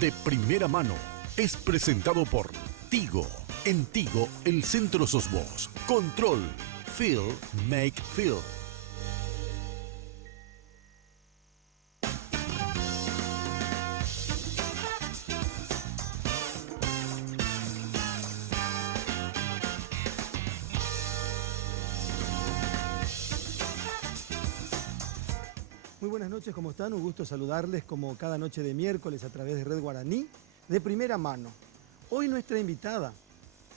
De primera mano es presentado por Tigo. En Tigo, el centro sos vos. Control. Feel. Make feel. Muy buenas noches, ¿cómo están? Un gusto saludarles como cada noche de miércoles a través de Red Guaraní, de primera mano. Hoy nuestra invitada,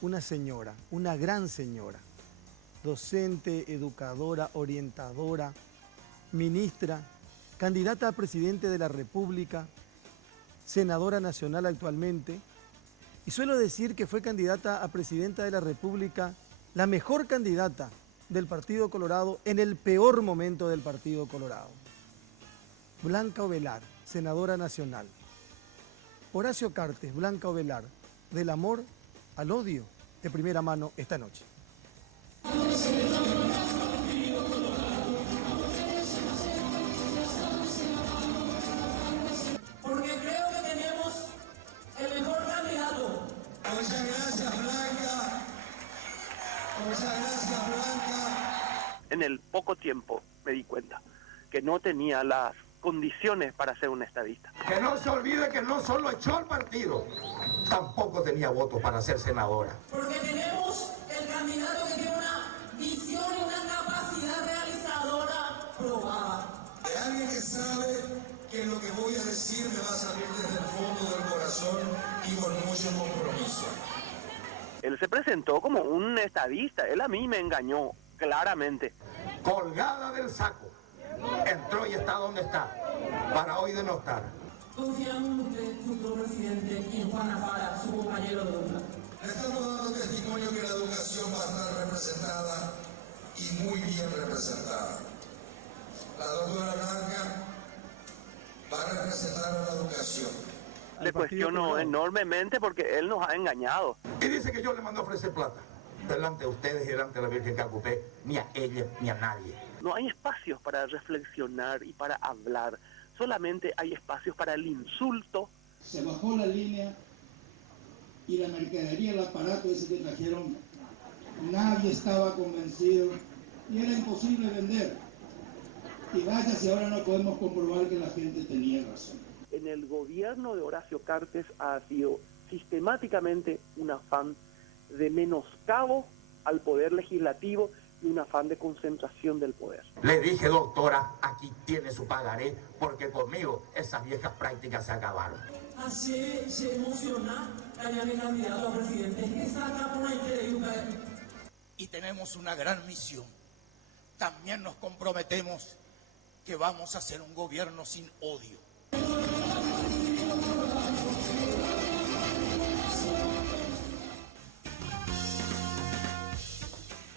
una señora, una gran señora, docente, educadora, orientadora, ministra, candidata a presidente de la República, senadora nacional actualmente, y suelo decir que fue candidata a presidenta de la República, la mejor candidata del Partido Colorado en el peor momento del Partido Colorado. Blanca Ovelar, senadora nacional. Horacio Cartes, Blanca Ovelar, del amor al odio, de primera mano esta noche. Porque creo que tenemos el mejor candidato. Muchas gracias, Blanca. Muchas gracias, Blanca. En el poco tiempo me di cuenta que no tenía las condiciones para ser un estadista. Que no se olvide que no solo echó al partido, tampoco tenía votos para ser senadora. Porque tenemos el candidato que tiene una visión y una capacidad realizadora probada. De alguien que sabe que lo que voy a decir me va a salir desde el fondo del corazón y con mucho compromiso. Él se presentó como un estadista, él a mí me engañó claramente. Colgada del saco. Entró y está donde está, para hoy denostar. Confiamos en usted, futuro presidente, y en Juana Fara, su compañero de lucha. Le estamos dando testimonio que la educación va a estar representada y muy bien representada. La doctora Blanca va a representar a la educación. Le cuestiono enormemente porque él nos ha engañado. Y dice que yo le mando a ofrecer plata, delante de ustedes y delante de la Virgen Cacupé, ni a ella ni a nadie. No hay espacios para reflexionar y para hablar, solamente hay espacios para el insulto. Se bajó la línea y la mercadería, el aparato ese que trajeron, nadie estaba convencido y era imposible vender. Y vaya si ahora no podemos comprobar que la gente tenía razón. En el gobierno de Horacio Cartes ha sido sistemáticamente un afán de menoscabo al poder legislativo y un afán de concentración del poder. Le dije, doctora, aquí tiene su pagaré, porque conmigo esas viejas prácticas se acabaron. Así se emociona el candidato a presidente. Que saca por ahí que educa. Y tenemos una gran misión. También nos comprometemos que vamos a hacer un gobierno sin odio.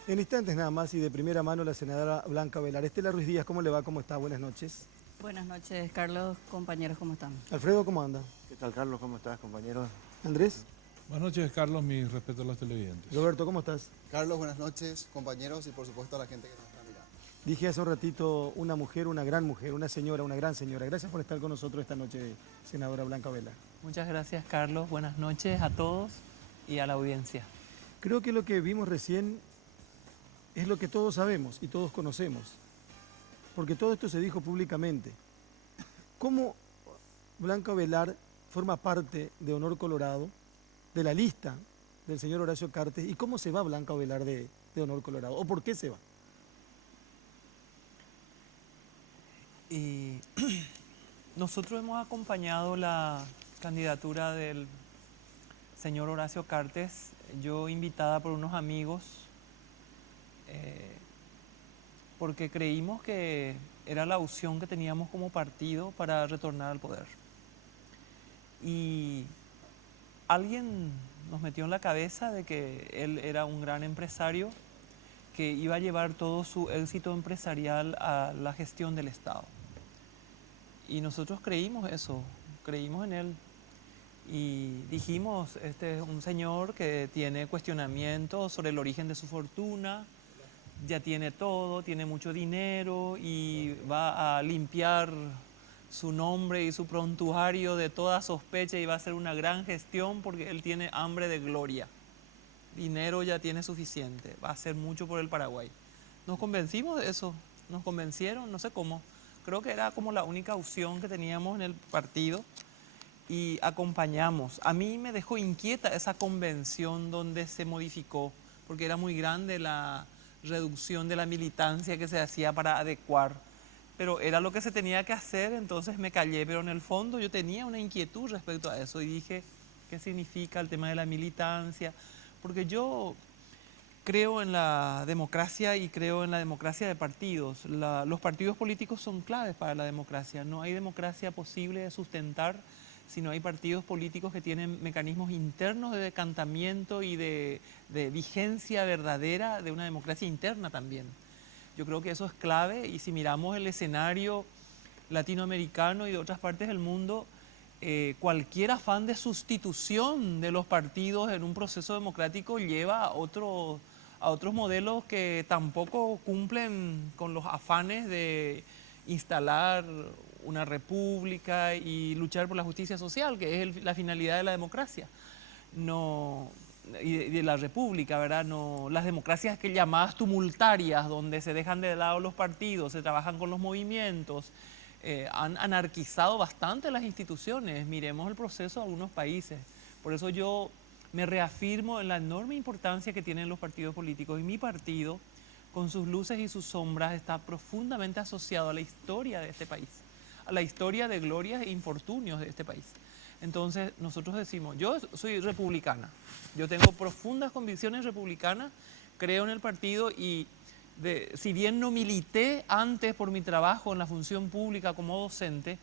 En instantes nada más y de primera mano la senadora Blanca Ovelar. Estela Ruiz Díaz, ¿cómo le va? ¿Cómo está? Buenas noches. Buenas noches, Carlos, compañeros, ¿cómo están? Alfredo, ¿cómo anda? ¿Qué tal, Carlos? ¿Cómo estás, compañero? Andrés. Buenas noches, Carlos, mi respeto a los televidentes. Roberto, ¿cómo estás? Carlos, buenas noches, compañeros y por supuesto a la gente que nos está mirando. Dije hace un ratito una mujer, una gran mujer, una señora, una gran señora. Gracias por estar con nosotros esta noche, senadora Blanca Ovelar. Muchas gracias, Carlos. Buenas noches a todos y a la audiencia. Creo que lo que vimos recién es lo que todos sabemos y todos conocemos, porque todo esto se dijo públicamente. ¿Cómo Blanca Ovelar forma parte de Honor Colorado, de la lista del señor Horacio Cartes, y cómo se va Blanca Ovelar de Honor Colorado, o por qué se va? Y nosotros hemos acompañado la candidatura del señor Horacio Cartes, yo invitada por unos amigos, porque creímos que era la opción que teníamos como partido para retornar al poder. Y alguien nos metió en la cabeza de que él era un gran empresario que iba a llevar todo su éxito empresarial a la gestión del Estado. Y nosotros creímos eso, creímos en él. Y dijimos, este es un señor que tiene cuestionamientos sobre el origen de su fortuna, ya tiene todo, tiene mucho dinero y va a limpiar su nombre y su prontuario de toda sospecha y va a ser una gran gestión porque él tiene hambre de gloria. Dinero ya tiene suficiente, va a hacer mucho por el Paraguay. Nos convencimos de eso, nos convencieron, no sé cómo. Creo que era como la única opción que teníamos en el partido y acompañamos. A mí me dejó inquieta esa convención donde se modificó, porque era muy grande la reducción de la militancia que se hacía para adecuar. Pero era lo que se tenía que hacer, entonces me callé. Pero en el fondo yo tenía una inquietud respecto a eso y dije, ¿qué significa el tema de la militancia? Porque yo creo en la democracia y creo en la democracia de partidos. Los partidos políticos son claves para la democracia. No hay democracia posible de sustentar si no hay partidos políticos que tienen mecanismos internos de decantamiento y de vigencia verdadera de una democracia interna también. Yo creo que eso es clave y si miramos el escenario latinoamericano y de otras partes del mundo, cualquier afán de sustitución de los partidos en un proceso democrático lleva a otros modelos que tampoco cumplen con los afanes de instalar una república y luchar por la justicia social, que es la finalidad de la democracia. Y de la república, ¿verdad? No, las democracias que llamadas tumultarias, donde se dejan de lado los partidos, se trabajan con los movimientos, han anarquizado bastante las instituciones. Miremos el proceso de algunos países. Por eso yo me reafirmo en la enorme importancia que tienen los partidos políticos. Y mi partido, con sus luces y sus sombras, está profundamente asociado a la historia de este país, a la historia de glorias e infortunios de este país. Entonces nosotros decimos, yo soy republicana, yo tengo profundas convicciones republicanas, creo en el partido y si bien no milité antes por mi trabajo en la función pública como docente,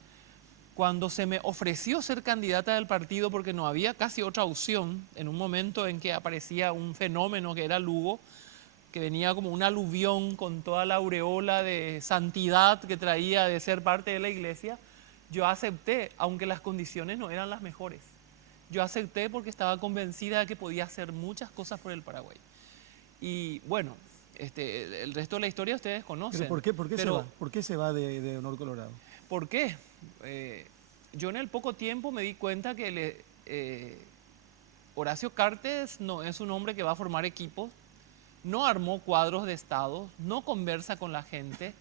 cuando se me ofreció ser candidata del partido porque no había casi otra opción, en un momento en que aparecía un fenómeno que era Lugo, que venía como un aluvión con toda la aureola de santidad que traía de ser parte de la iglesia, yo acepté, aunque las condiciones no eran las mejores. Yo acepté porque estaba convencida de que podía hacer muchas cosas por el Paraguay. Y bueno, el resto de la historia ustedes conocen. ¿Pero por qué se va de Honor Colorado? ¿Por qué? Yo en el poco tiempo me di cuenta que Horacio Cartes no es un hombre que va a formar equipos, no armó cuadros de Estado, no conversa con la gente.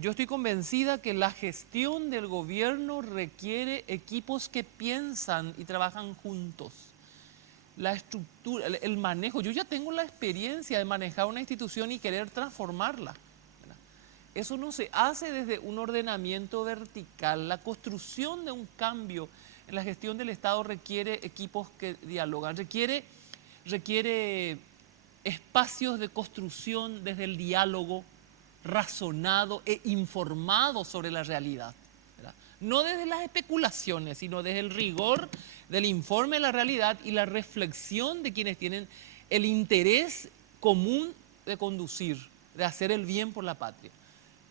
Yo estoy convencida que la gestión del gobierno requiere equipos que piensan y trabajan juntos. La estructura, el manejo. Yo ya tengo la experiencia de manejar una institución y querer transformarla, ¿verdad? Eso no se hace desde un ordenamiento vertical. La construcción de un cambio en la gestión del Estado requiere equipos que dialogan, requiere espacios de construcción desde el diálogo razonado e informado sobre la realidad, ¿verdad? No desde las especulaciones, sino desde el rigor del informe de la realidad y la reflexión de quienes tienen el interés común de conducir, de hacer el bien por la patria.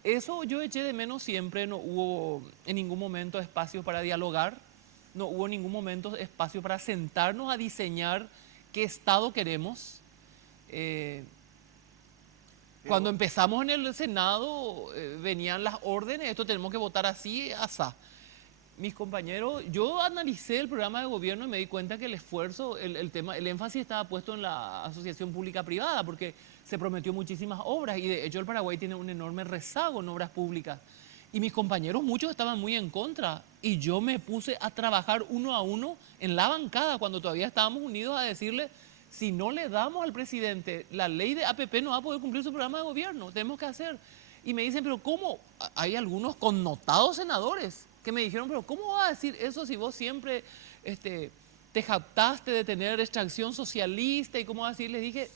Eso yo eché de menos siempre. No hubo en ningún momento espacio para dialogar, no hubo en ningún momento espacio para sentarnos a diseñar qué Estado queremos. Cuando empezamos en el Senado venían las órdenes, esto tenemos que votar así, asá. Mis compañeros, yo analicé el programa de gobierno y me di cuenta que el esfuerzo, el énfasis estaba puesto en la asociación pública-privada porque se prometió muchísimas obras y de hecho el Paraguay tiene un enorme rezago en obras públicas. Y mis compañeros, muchos estaban muy en contra y yo me puse a trabajar uno a uno en la bancada cuando todavía estábamos unidos a decirle: si no le damos al presidente la ley de APP no va a poder cumplir su programa de gobierno, tenemos que hacer. Y me dicen, pero ¿cómo? Hay algunos connotados senadores que me dijeron, pero ¿cómo vas a decir eso si vos siempre te jactaste de tener extracción socialista? ¿Y cómo vas a decir? Les dije,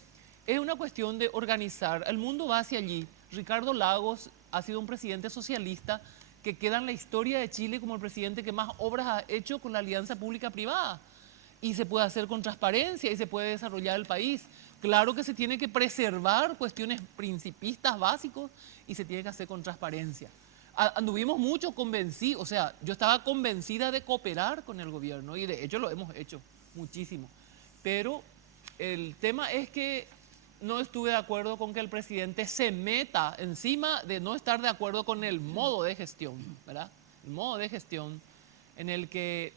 es una cuestión de organizar, el mundo va hacia allí. Ricardo Lagos ha sido un presidente socialista que queda en la historia de Chile como el presidente que más obras ha hecho con la alianza pública-privada. Y se puede hacer con transparencia y se puede desarrollar el país. Claro que se tiene que preservar cuestiones principistas básicos y se tiene que hacer con transparencia. Anduvimos mucho convencidos, o sea, yo estaba convencida de cooperar con el gobierno y de hecho lo hemos hecho muchísimo. Pero el tema es que no estuve de acuerdo con que el presidente se meta encima de no estar de acuerdo con el modo de gestión, ¿verdad? el modo de gestión en el que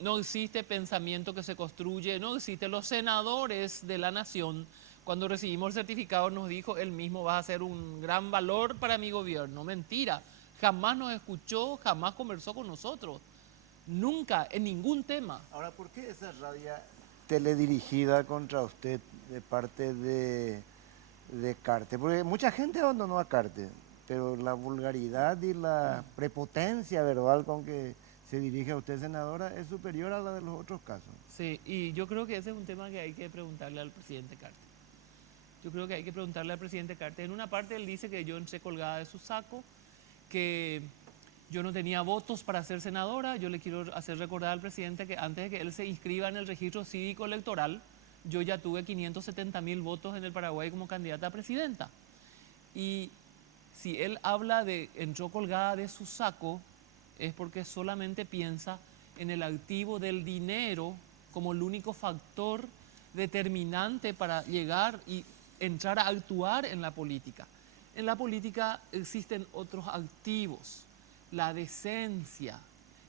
no existe pensamiento que se construye, no existe. Los senadores de la nación, cuando recibimos el certificado, nos dijo él mismo: va a ser un gran valor para mi gobierno. Mentira, jamás nos escuchó, jamás conversó con nosotros, nunca, en ningún tema. Ahora, ¿por qué esa rabia teledirigida contra usted de parte de Cartes? Porque mucha gente abandonó a Cartes, pero la vulgaridad y la prepotencia verbal con que se dirige a usted, senadora, es superior a la de los otros casos. Sí, y yo creo que ese es un tema que hay que preguntarle al presidente Cartes. Yo creo que hay que preguntarle al presidente Cartes. En una parte él dice que yo entré colgada de su saco, que yo no tenía votos para ser senadora. Yo le quiero hacer recordar al presidente que antes de que él se inscriba en el registro cívico electoral, yo ya tuve 570.000 votos en el Paraguay como candidata a presidenta. Y si él habla de entró colgada de su saco, es porque solamente piensa en el activo del dinero como el único factor determinante para llegar y entrar a actuar en la política. En la política existen otros activos: la decencia,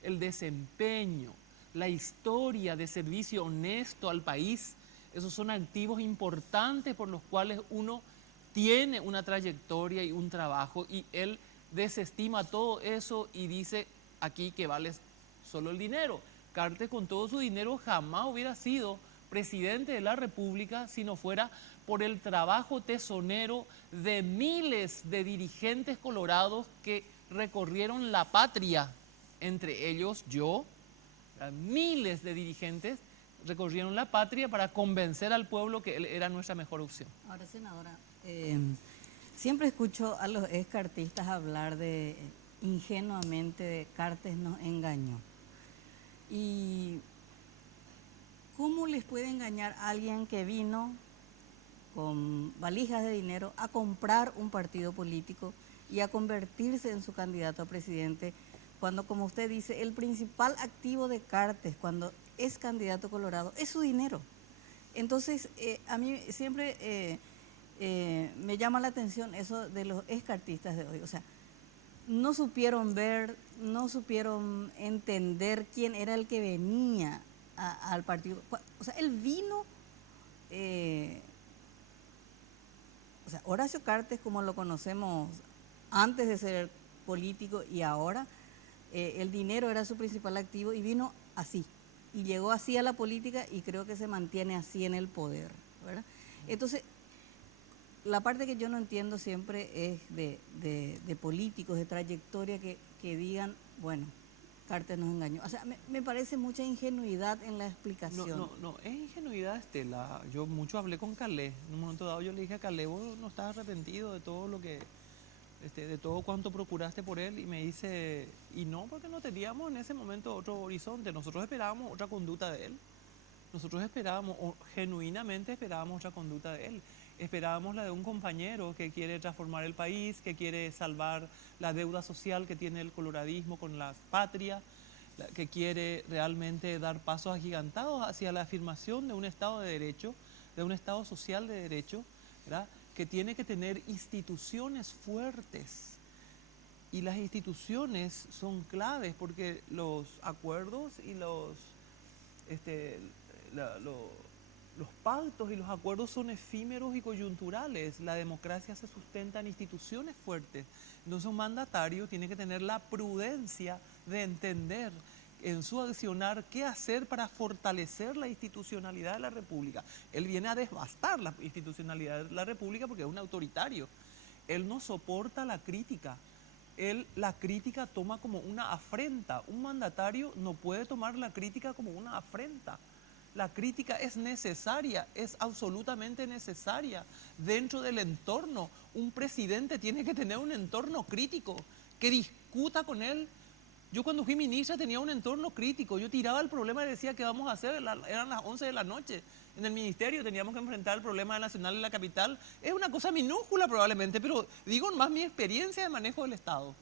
el desempeño, la historia de servicio honesto al país. Esos son activos importantes por los cuales uno tiene una trayectoria y un trabajo, y él desestima todo eso y dice aquí que vale solo el dinero. Cartes, con todo su dinero, jamás hubiera sido presidente de la República si no fuera por el trabajo tesonero de miles de dirigentes colorados que recorrieron la patria, entre ellos yo. Miles de dirigentes recorrieron la patria para convencer al pueblo que él era nuestra mejor opción. Ahora, senadora, siempre escucho a los excartistas hablar de ingenuamente de Cartes nos engañó. ¿Y cómo les puede engañar a alguien que vino con valijas de dinero a comprar un partido político y a convertirse en su candidato a presidente, cuando, como usted dice, el principal activo de Cartes cuando es candidato colorado es su dinero? Entonces, a mí siempre me llama la atención eso de los excartistas de hoy. O sea, no supieron ver, no supieron entender quién era el que venía al partido. O sea, él vino, o sea, Horacio Cartes, como lo conocemos antes de ser político y ahora, el dinero era su principal activo y vino así. Y llegó así a la política y creo que se mantiene así en el poder, ¿verdad? Entonces, la parte que yo no entiendo siempre es de políticos, de trayectoria que digan, bueno, Cartes nos engañó. O sea, me parece mucha ingenuidad en la explicación. No, es ingenuidad, Estela. Yo mucho hablé con Calé. En un momento dado yo le dije a Calé: vos no estás arrepentido de todo lo que, de todo cuanto procuraste por él. Y me dice, y no, porque no teníamos en ese momento otro horizonte. Nosotros esperábamos otra conducta de él. Nosotros esperábamos, o genuinamente esperábamos otra conducta de él. Esperábamos la de un compañero que quiere transformar el país, que quiere salvar la deuda social que tiene el coloradismo con la patria, que quiere realmente dar pasos agigantados hacia la afirmación de un Estado de Derecho, de un Estado social de derecho, ¿verdad?, que tiene que tener instituciones fuertes. Y las instituciones son claves porque los acuerdos y los pactos y los acuerdos son efímeros y coyunturales. La democracia se sustenta en instituciones fuertes. Entonces un mandatario tiene que tener la prudencia de entender en su accionar qué hacer para fortalecer la institucionalidad de la República. Él viene a devastar la institucionalidad de la República porque es un autoritario. Él no soporta la crítica. Él la crítica toma como una afrenta. Un mandatario no puede tomar la crítica como una afrenta. La crítica es necesaria, es absolutamente necesaria dentro del entorno. Un presidente tiene que tener un entorno crítico, que discuta con él. Yo cuando fui ministra tenía un entorno crítico. Yo tiraba el problema y decía, ¿qué vamos a hacer? Eran las 11 de la noche. En el ministerio teníamos que enfrentar el problema nacional en la capital. Es una cosa minúscula probablemente, pero digo más mi experiencia de manejo del Estado.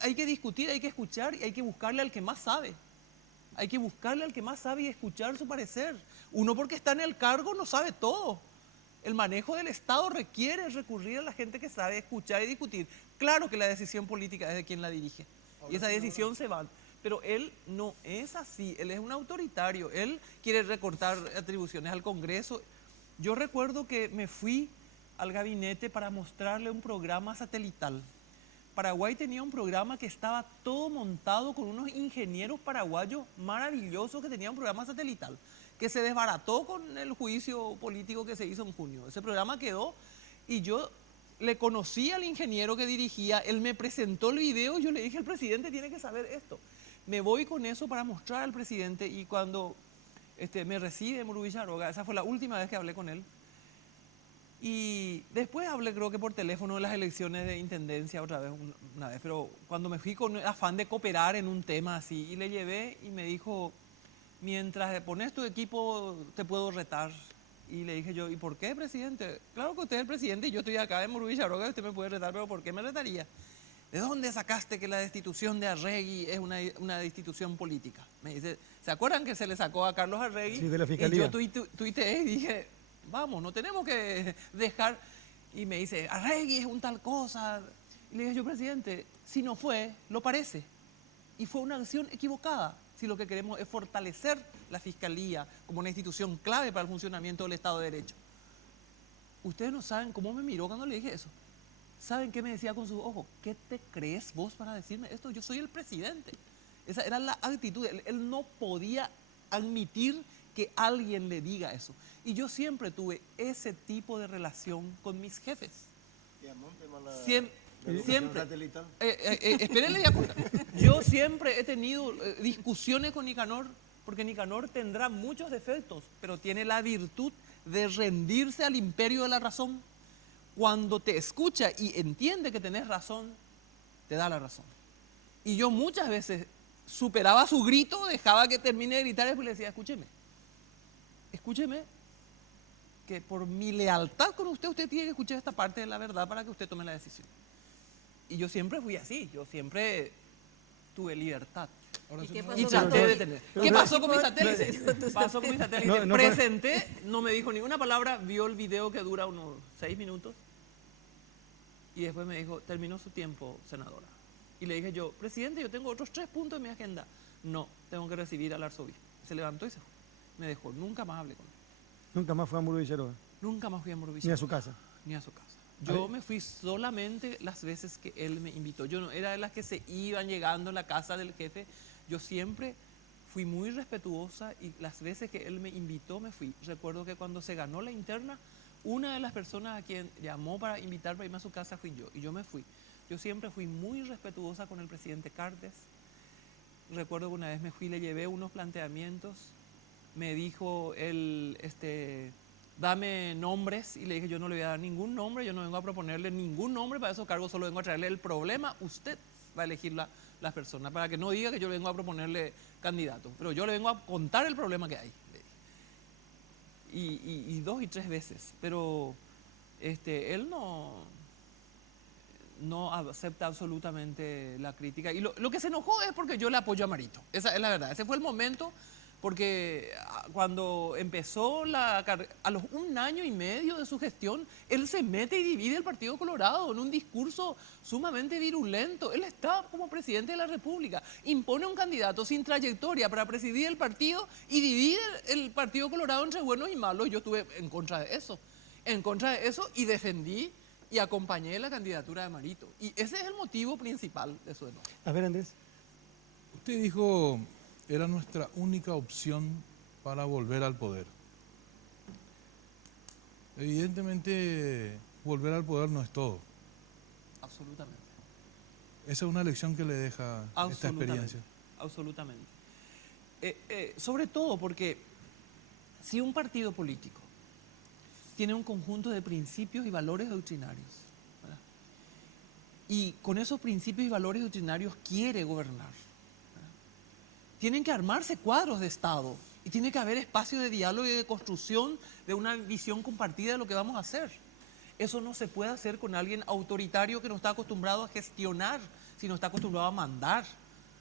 Hay que discutir, hay que escuchar y hay que buscarle al que más sabe. Hay que buscarle al que más sabe y escuchar su parecer. Uno, porque está en el cargo, no sabe todo. El manejo del Estado requiere recurrir a la gente que sabe escuchar y discutir. Claro que la decisión política es de quien la dirige. y esa decisión se va. Pero él no es así, él es un autoritario, él quiere recortar atribuciones al Congreso. Yo recuerdo que me fui al gabinete para mostrarle un programa satelital. Paraguay tenía un programa que estaba todo montado con unos ingenieros paraguayos maravillosos que tenían un programa satelital, que se desbarató con el juicio político que se hizo en junio. Ese programa quedó y yo le conocí al ingeniero que dirigía, él me presentó el video y yo le dije, el presidente tiene que saber esto. Me voy con eso para mostrar al presidente y cuando me recibe Muru Villaroga, esa fue la última vez que hablé con él. Y después hablé, creo que por teléfono, de las elecciones de intendencia otra vez, una vez, pero cuando me fui con afán de cooperar en un tema así, y le llevé y me dijo, mientras pones tu equipo te puedo retar. Y le dije yo, ¿y por qué, presidente? Claro que usted es el presidente y yo estoy acá en Muru Villaroga y usted me puede retar, pero ¿por qué me retaría? ¿De dónde sacaste que la destitución de Arregui es una destitución política? Me dice, ¿se acuerdan que se le sacó a Carlos Arregui? Sí, de la Fiscalía. Y yo tuiteé y dije, vamos, no tenemos que dejar. Y me dice, Arregui es un tal cosa. Y le dije yo, presidente, si no fue, lo parece. Y fue una acción equivocada. Si lo que queremos es fortalecer la Fiscalía como una institución clave para el funcionamiento del Estado de Derecho. Ustedes no saben cómo me miró cuando le dije eso. ¿Saben qué me decía con sus ojos? ¿Qué te crees vos para decirme esto? Yo soy el presidente. Esa era la actitud. Él no podía admitir que alguien le diga eso. Y yo siempre tuve ese tipo de relación con mis jefes. Siempre. Espérenle ya. Yo siempre he tenido discusiones con Nicanor, porque Nicanor tendrá muchos defectos, pero tiene la virtud de rendirse al imperio de la razón. Cuando te escucha y entiende que tenés razón, te da la razón. Y yo muchas veces superaba su grito, dejaba que termine de gritar y después le decía, escúcheme, que por mi lealtad con usted tiene que escuchar esta parte de la verdad para que usted tome la decisión. Y yo siempre fui así, yo siempre tuve libertad. Y traté de tener. ¿Qué pasó con mis satélites? Pasó con mis satélites. Presenté, no me dijo ninguna palabra, vio el video que dura unos 6 minutos. Y después me dijo, terminó su tiempo, senadora. Y le dije yo, presidente, yo tengo otros 3 puntos en mi agenda. No, tengo que recibir al arzobispo. Se levantó y se fue. Me dejó, nunca más hablé con él. ¿Nunca más fue a Muru Villaroga? Nunca más fui a Muru Villaroga. ¿Ni a su casa? Ni a su casa. Yo me fui solamente las veces que él me invitó. Yo no era de las que se iban llegando a la casa del jefe. Yo siempre fui muy respetuosa y las veces que él me invitó me fui. Recuerdo que cuando se ganó la interna, una de las personas a quien llamó para invitarme a irme a su casa fui yo. Y yo me fui. Yo siempre fui muy respetuosa con el presidente Cartes. Recuerdo que una vez me fui y le llevé unos planteamientos. Me dijo él, dame nombres, y le dije, yo no le voy a dar ningún nombre, yo no vengo a proponerle ningún nombre para esos cargos, solo vengo a traerle el problema, usted va a elegir las personas, para que no diga que yo vengo a proponerle candidatos, pero yo le vengo a contar el problema que hay. Y 2 y 3 veces, pero él no acepta absolutamente la crítica, y lo que se enojó es porque yo le apoyo a Marito, esa es la verdad, ese fue el momento. Porque cuando empezó a los 1 año y medio de su gestión, él se mete y divide el Partido Colorado en un discurso sumamente virulento. Él está como presidente de la República, impone un candidato sin trayectoria para presidir el partido y divide el Partido Colorado entre buenos y malos. Yo estuve en contra de eso y defendí y acompañé la candidatura de Marito. Y ese es el motivo principal de su enojo. A ver, Andrés. Usted dijo, era nuestra única opción para volver al poder. Evidentemente, volver al poder no es todo. Absolutamente. Esa es una lección que le deja esta experiencia. Absolutamente. Sobre todo porque si un partido político tiene un conjunto de principios y valores doctrinarios, ¿verdad? Y con esos principios y valores doctrinarios quiere gobernar, ¿verdad? Tienen que armarse cuadros de Estado y tiene que haber espacio de diálogo y de construcción de una visión compartida de lo que vamos a hacer. Eso no se puede hacer con alguien autoritario que no está acostumbrado a gestionar, sino está acostumbrado a mandar.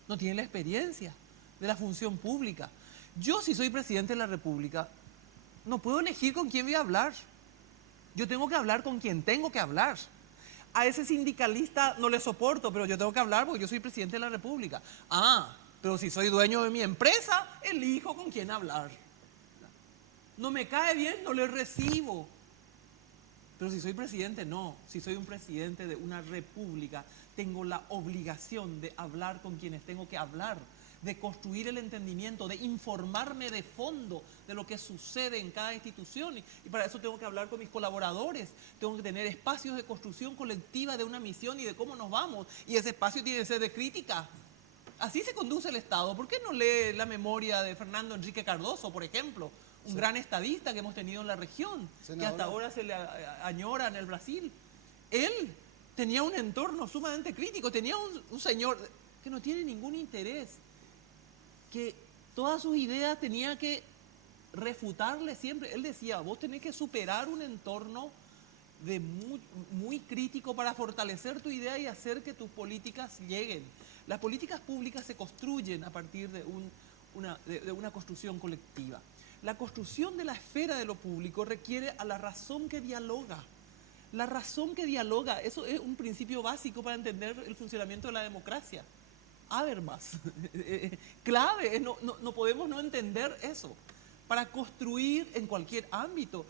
No tiene la experiencia de la función pública. Yo, si soy presidente de la República, no puedo elegir con quién voy a hablar. Yo tengo que hablar con quien tengo que hablar. a ese sindicalista no le soporto, pero yo tengo que hablar porque yo soy presidente de la República. Ah, pero si soy dueño de mi empresa, elijo con quién hablar. No me cae bien, no le recibo. Pero si soy presidente, no. Si soy un presidente de una república, tengo la obligación de hablar con quienes tengo que hablar, de construir el entendimiento, de informarme de fondo de lo que sucede en cada institución. Y para eso tengo que hablar con mis colaboradores, tengo que tener espacios de construcción colectiva de una misión y de cómo nos vamos. Y ese espacio tiene que ser de crítica. Así se conduce el Estado. ¿Por qué no lee la memoria de Fernando Enrique Cardoso, por ejemplo? Un gran estadista que hemos tenido en la región, que hasta ahora se le añora en el Brasil. Él tenía un entorno sumamente crítico, tenía un señor que no tiene ningún interés, que todas sus ideas tenía que refutarle siempre. Él decía, vos tenés que superar un entorno de muy crítico para fortalecer tu idea y hacer que tus políticas lleguen. Las políticas públicas se construyen a partir de una construcción colectiva. La construcción de la esfera de lo público requiere a la razón que dialoga. La razón que dialoga, eso es un principio básico para entender el funcionamiento de la democracia. Habermas, clave, no podemos no entender eso. Para construir en cualquier ámbito,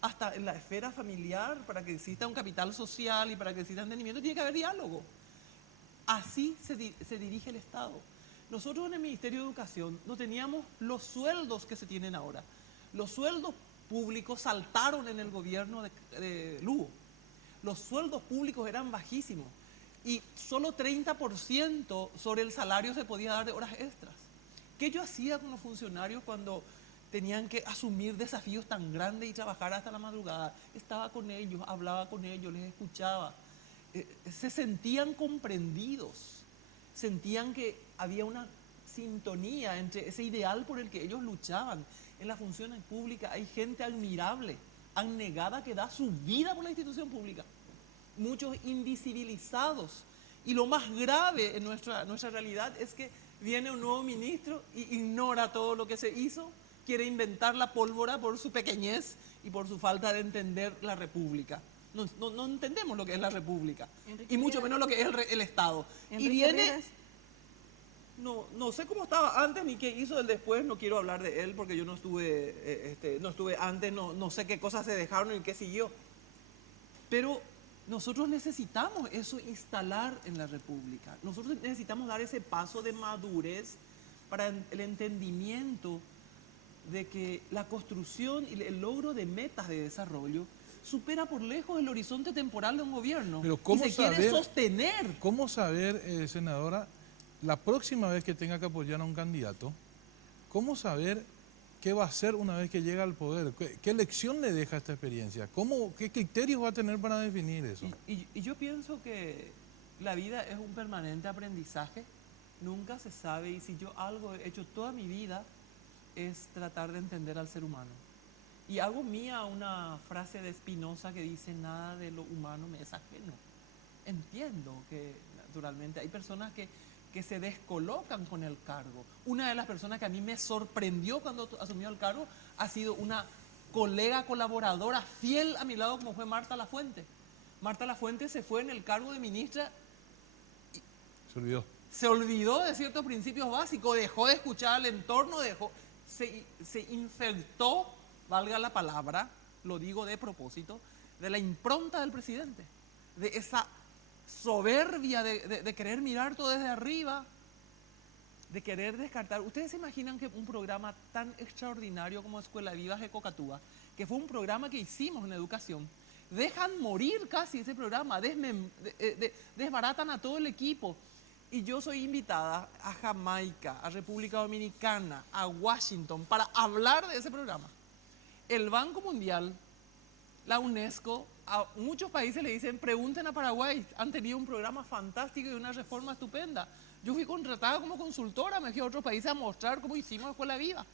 hasta en la esfera familiar, para que exista un capital social y para que exista entendimiento, tiene que haber diálogo. Así se dirige el Estado. Nosotros en el Ministerio de Educación no teníamos los sueldos que se tienen ahora. Los sueldos públicos saltaron en el gobierno de Lugo. Los sueldos públicos eran bajísimos y solo 30% sobre el salario se podía dar de horas extras. ¿Qué yo hacía con los funcionarios cuando tenían que asumir desafíos tan grandes y trabajar hasta la madrugada? Estaba con ellos, hablaba con ellos, les escuchaba. Se sentían comprendidos, sentían que había una sintonía entre ese ideal por el que ellos luchaban. En las funciones públicas hay gente admirable, abnegada, que da su vida por la institución pública. Muchos invisibilizados. Y lo más grave en nuestra realidad es que viene un nuevo ministro y ignora todo lo que se hizo, quiere inventar la pólvora por su pequeñez y por su falta de entender la república. No entendemos lo que es la república, y mucho menos lo que es el Estado. Y viene... No sé cómo estaba antes ni qué hizo él después, no quiero hablar de él porque yo no estuve antes, no sé qué cosas se dejaron y qué siguió. Pero nosotros necesitamos eso instalar en la República. Nosotros necesitamos dar ese paso de madurez para el entendimiento de que la construcción y el logro de metas de desarrollo supera por lejos el horizonte temporal de un gobierno. Pero ¿cómo y se quiere sostener. ¿Cómo saber, senadora, la próxima vez que tenga que apoyar a un candidato, cómo saber qué va a hacer una vez que llega al poder? ¿Qué lección le deja esta experiencia? ¿Qué criterios va a tener para definir eso? Y yo pienso que la vida es un permanente aprendizaje, nunca se sabe, y si yo algo he hecho toda mi vida es tratar de entender al ser humano. Y hago mía una frase de Spinoza que dice, nada de lo humano me es ajeno. Entiendo que naturalmente hay personas que se descolocan con el cargo. Una de las personas que a mí me sorprendió cuando asumió el cargo ha sido una colega colaboradora fiel a mi lado como fue Marta Lafuente. Marta Lafuente se fue en el cargo de ministra y se olvidó de ciertos principios básicos, dejó de escuchar al entorno, se infectó, valga la palabra, lo digo de propósito, de la impronta del presidente, de esa soberbia de querer mirar todo desde arriba, de querer descartar. ¿Ustedes se imaginan que un programa tan extraordinario como Escuela Viva de Cocatúa, que fue un programa que hicimos en educación, dejan morir casi ese programa, desbaratan a todo el equipo? Y yo soy invitada a Jamaica, a República Dominicana, a Washington, para hablar de ese programa. El Banco Mundial, la UNESCO, a muchos países le dicen, pregunten a Paraguay, han tenido un programa fantástico y una reforma estupenda. Yo fui contratada como consultora, me fui a otros países a mostrar cómo hicimos Escuela Viva.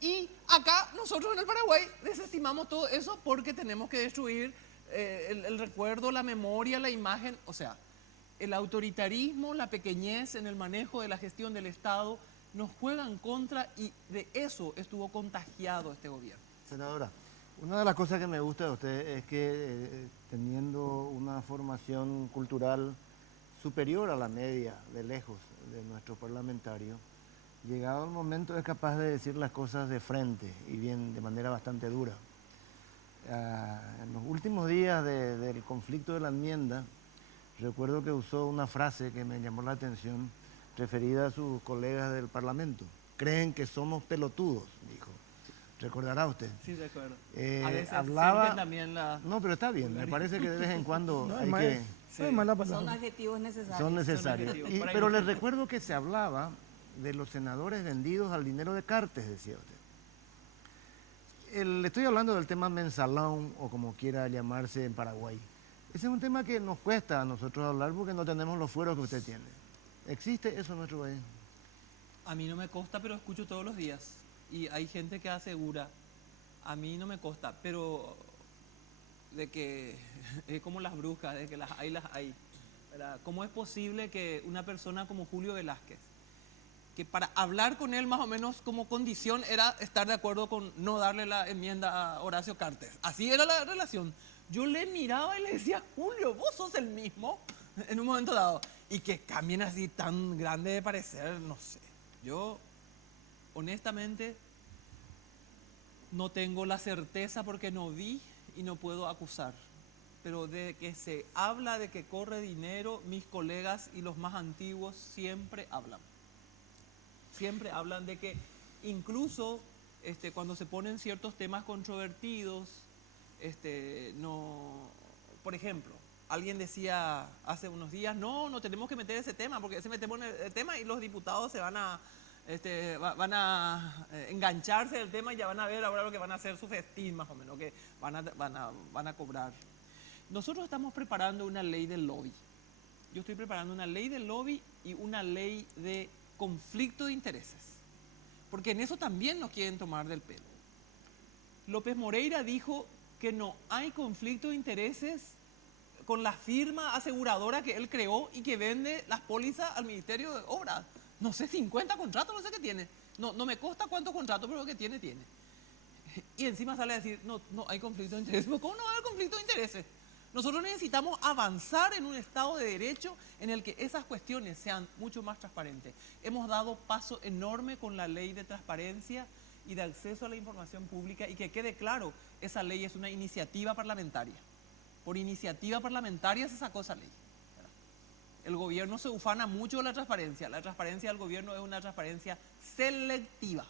Y acá nosotros en el Paraguay desestimamos todo eso porque tenemos que destruir el recuerdo, la memoria, la imagen. O sea, el autoritarismo, la pequeñez en el manejo de la gestión del Estado nos juegan contra, y de eso estuvo contagiado este gobierno. Senadora, Una de las cosas que me gusta de usted es que teniendo una formación cultural superior a la media, de lejos, de nuestro parlamentario, llegado el momento es capaz de decir las cosas de frente y bien, de manera bastante dura. En los últimos días del conflicto de la enmienda, recuerdo que usó una frase que me llamó la atención, referida a sus colegas del Parlamento. Creen que somos pelotudos, dijo. ¿Recordará usted? Sí, recuerdo. A veces hablaba... surgen también la... No, pero está bien, me parece que de vez en cuando No, hay es que... no es mala palabra. Son adjetivos necesarios. Son necesarios. adjetivos. Y- Por ahí pero no- les recuerdo que se hablaba de los senadores vendidos al dinero de Cartes, decía usted. Le estoy hablando del tema mensalón, o como quiera llamarse en Paraguay. Ese es un tema que nos cuesta a nosotros hablar porque no tenemos los fueros que usted tiene. ¿Existe eso en nuestro país? A mí no me consta, pero escucho todos los días. Y hay gente que asegura, a mí no me consta, pero de que es como las brujas, de que las hay. ¿Verdad? ¿Cómo es posible que una persona como Julio Velázquez, que para hablar con él más o menos como condición era estar de acuerdo con no darle la enmienda a Horacio Cartes? Así era la relación. Yo le miraba y le decía, Julio, vos sos el mismo, en un momento dado. Y que cambien así tan grande de parecer, no sé. Yo, honestamente, no tengo la certeza porque no vi y no puedo acusar. Pero de que se habla de que corre dinero, mis colegas y los más antiguos siempre hablan. Siempre hablan de que incluso cuando se ponen ciertos temas controvertidos, no, por ejemplo, alguien decía hace unos días, no tenemos que meter ese tema, porque se metemos en el tema y los diputados se van a engancharse del tema y ya van a ver ahora lo que van a hacer su festín más o menos, que van a cobrar. Nosotros estamos preparando una ley del lobby. Yo estoy preparando una ley del lobby y una ley de conflicto de intereses, porque en eso también nos quieren tomar del pelo. López Moreira dijo que no hay conflicto de intereses con la firma aseguradora que él creó y que vende las pólizas al Ministerio de Obras. No sé, 50 contratos, no sé qué tiene. No me consta cuántos contratos, pero lo que tiene. Y encima sale a decir, no hay conflicto de intereses. ¿Cómo no va a haber conflicto de intereses? Nosotros necesitamos avanzar en un Estado de Derecho en el que esas cuestiones sean mucho más transparentes. Hemos dado paso enorme con la ley de transparencia y de acceso a la información pública, y que quede claro, esa ley es una iniciativa parlamentaria. Por iniciativa parlamentaria se sacó esa ley. El gobierno se ufana mucho de la transparencia. La transparencia del gobierno es una transparencia selectiva.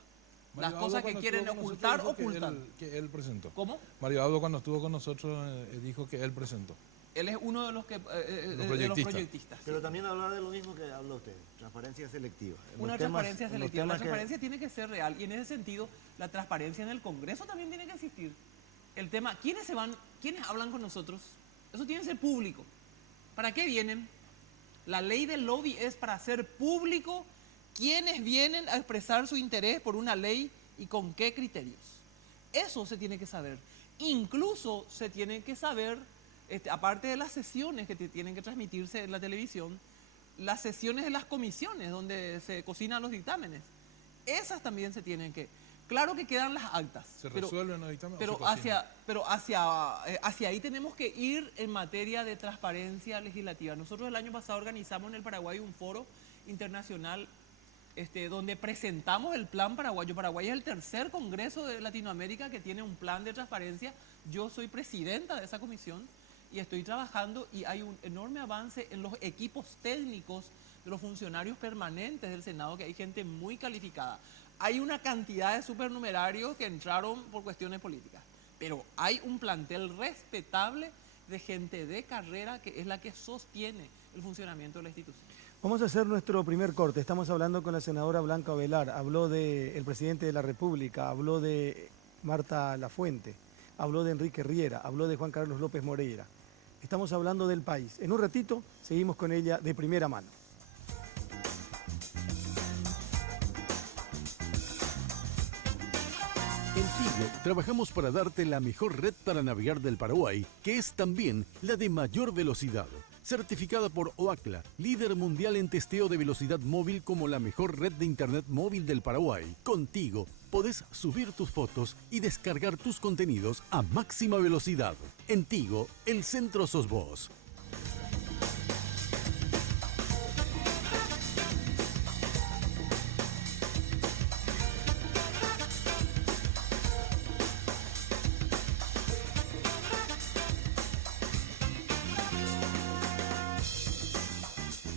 Las cosas que quieren ocultar, ocultan. Que él presentó. ¿Cómo? Mario Aldo, cuando estuvo con nosotros, dijo que él presentó. Él es uno de los proyectistas. Pero también hablaba de lo mismo que habló usted, transparencia selectiva. Una transparencia selectiva. La transparencia tiene que ser real, y en ese sentido la transparencia en el Congreso también tiene que existir. El tema, ¿quiénes hablan con nosotros? Eso tiene que ser público. ¿Para qué vienen? La ley del lobby es para hacer público quiénes vienen a expresar su interés por una ley y con qué criterios. Eso se tiene que saber. Incluso se tiene que saber, aparte de las sesiones que tienen que transmitirse en la televisión, las sesiones de las comisiones donde se cocinan los dictámenes. Esas también se tienen que... Claro que quedan las actas. ¿Se resuelven los dictámenes? Pero hacia ahí tenemos que ir en materia de transparencia legislativa. Nosotros el año pasado organizamos en el Paraguay un foro internacional donde presentamos el plan paraguayo. Paraguay es el tercer congreso de Latinoamérica que tiene un plan de transparencia. Yo soy presidenta de esa comisión y estoy trabajando, y hay un enorme avance en los equipos técnicos de los funcionarios permanentes del Senado, que hay gente muy calificada. Hay una cantidad de supernumerarios que entraron por cuestiones políticas, pero hay un plantel respetable de gente de carrera que es la que sostiene el funcionamiento de la institución. Vamos a hacer nuestro primer corte. Estamos hablando con la senadora Blanca Ovelar. Habló del presidente de la República, habló de Marta Lafuente, habló de Enrique Riera, habló de Juan Carlos López Moreira. Estamos hablando del país. En un ratito seguimos con ella de primera mano. En Tigo trabajamos para darte la mejor red para navegar del Paraguay, que es también la de mayor velocidad. Certificada por Ookla, líder mundial en testeo de velocidad móvil como la mejor red de internet móvil del Paraguay. Contigo, podés subir tus fotos y descargar tus contenidos a máxima velocidad. En Tigo, el centro sos vos.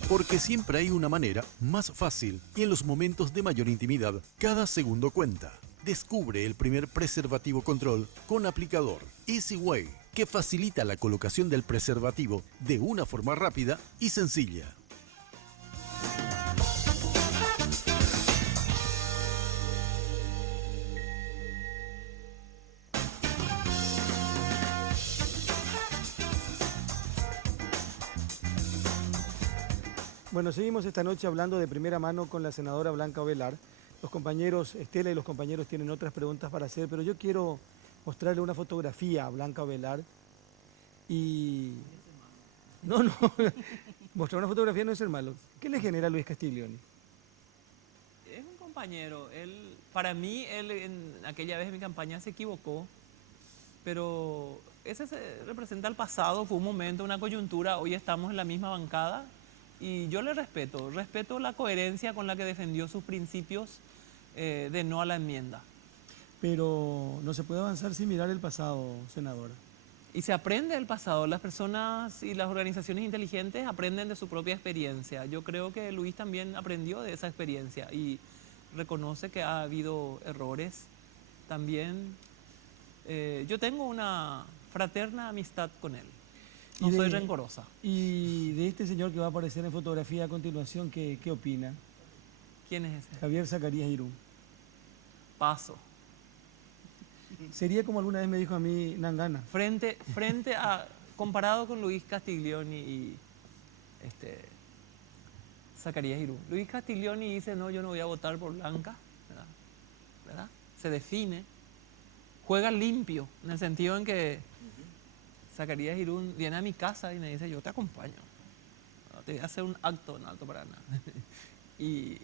Porque siempre hay una manera más fácil y en los momentos de mayor intimidad, cada segundo cuenta. Descubre el primer preservativo control con aplicador Easy Way, que facilita la colocación del preservativo de una forma rápida y sencilla. Bueno, seguimos esta noche hablando de primera mano con la senadora Blanca Ovelar. Los compañeros, Estela y los compañeros tienen otras preguntas para hacer, pero yo quiero mostrarle una fotografía a Blanca Ovelar. Y... No, mostrar una fotografía no es ser malo. ¿Qué le genera a Luis Castiglioni? Es un compañero. Para mí, él en aquella vez de mi campaña se equivocó, pero ese representa el pasado, fue un momento, una coyuntura. Hoy estamos en la misma bancada. Y yo le respeto la coherencia con la que defendió sus principios de no a la enmienda. Pero no se puede avanzar sin mirar el pasado, senadora. Y se aprende del pasado. Las personas y las organizaciones inteligentes aprenden de su propia experiencia. Yo creo que Luis también aprendió de esa experiencia y reconoce que ha habido errores. También yo tengo una fraterna amistad con él. No soy rencorosa. Y de este señor que va a aparecer en fotografía a continuación, ¿qué opina? ¿Quién es ese? Javier Zacarías Irún. Paso. Sería como alguna vez me dijo a mí Nangana. Frente a, comparado con Luis Castiglioni y Zacarías Irún. Luis Castiglioni dice, no, yo no voy a votar por Blanca, ¿verdad? Se define, juega limpio, en el sentido en que Zacarías Irún viene a mi casa y me dice, yo te acompaño. Te voy a hacer un acto en Alto Paraná. y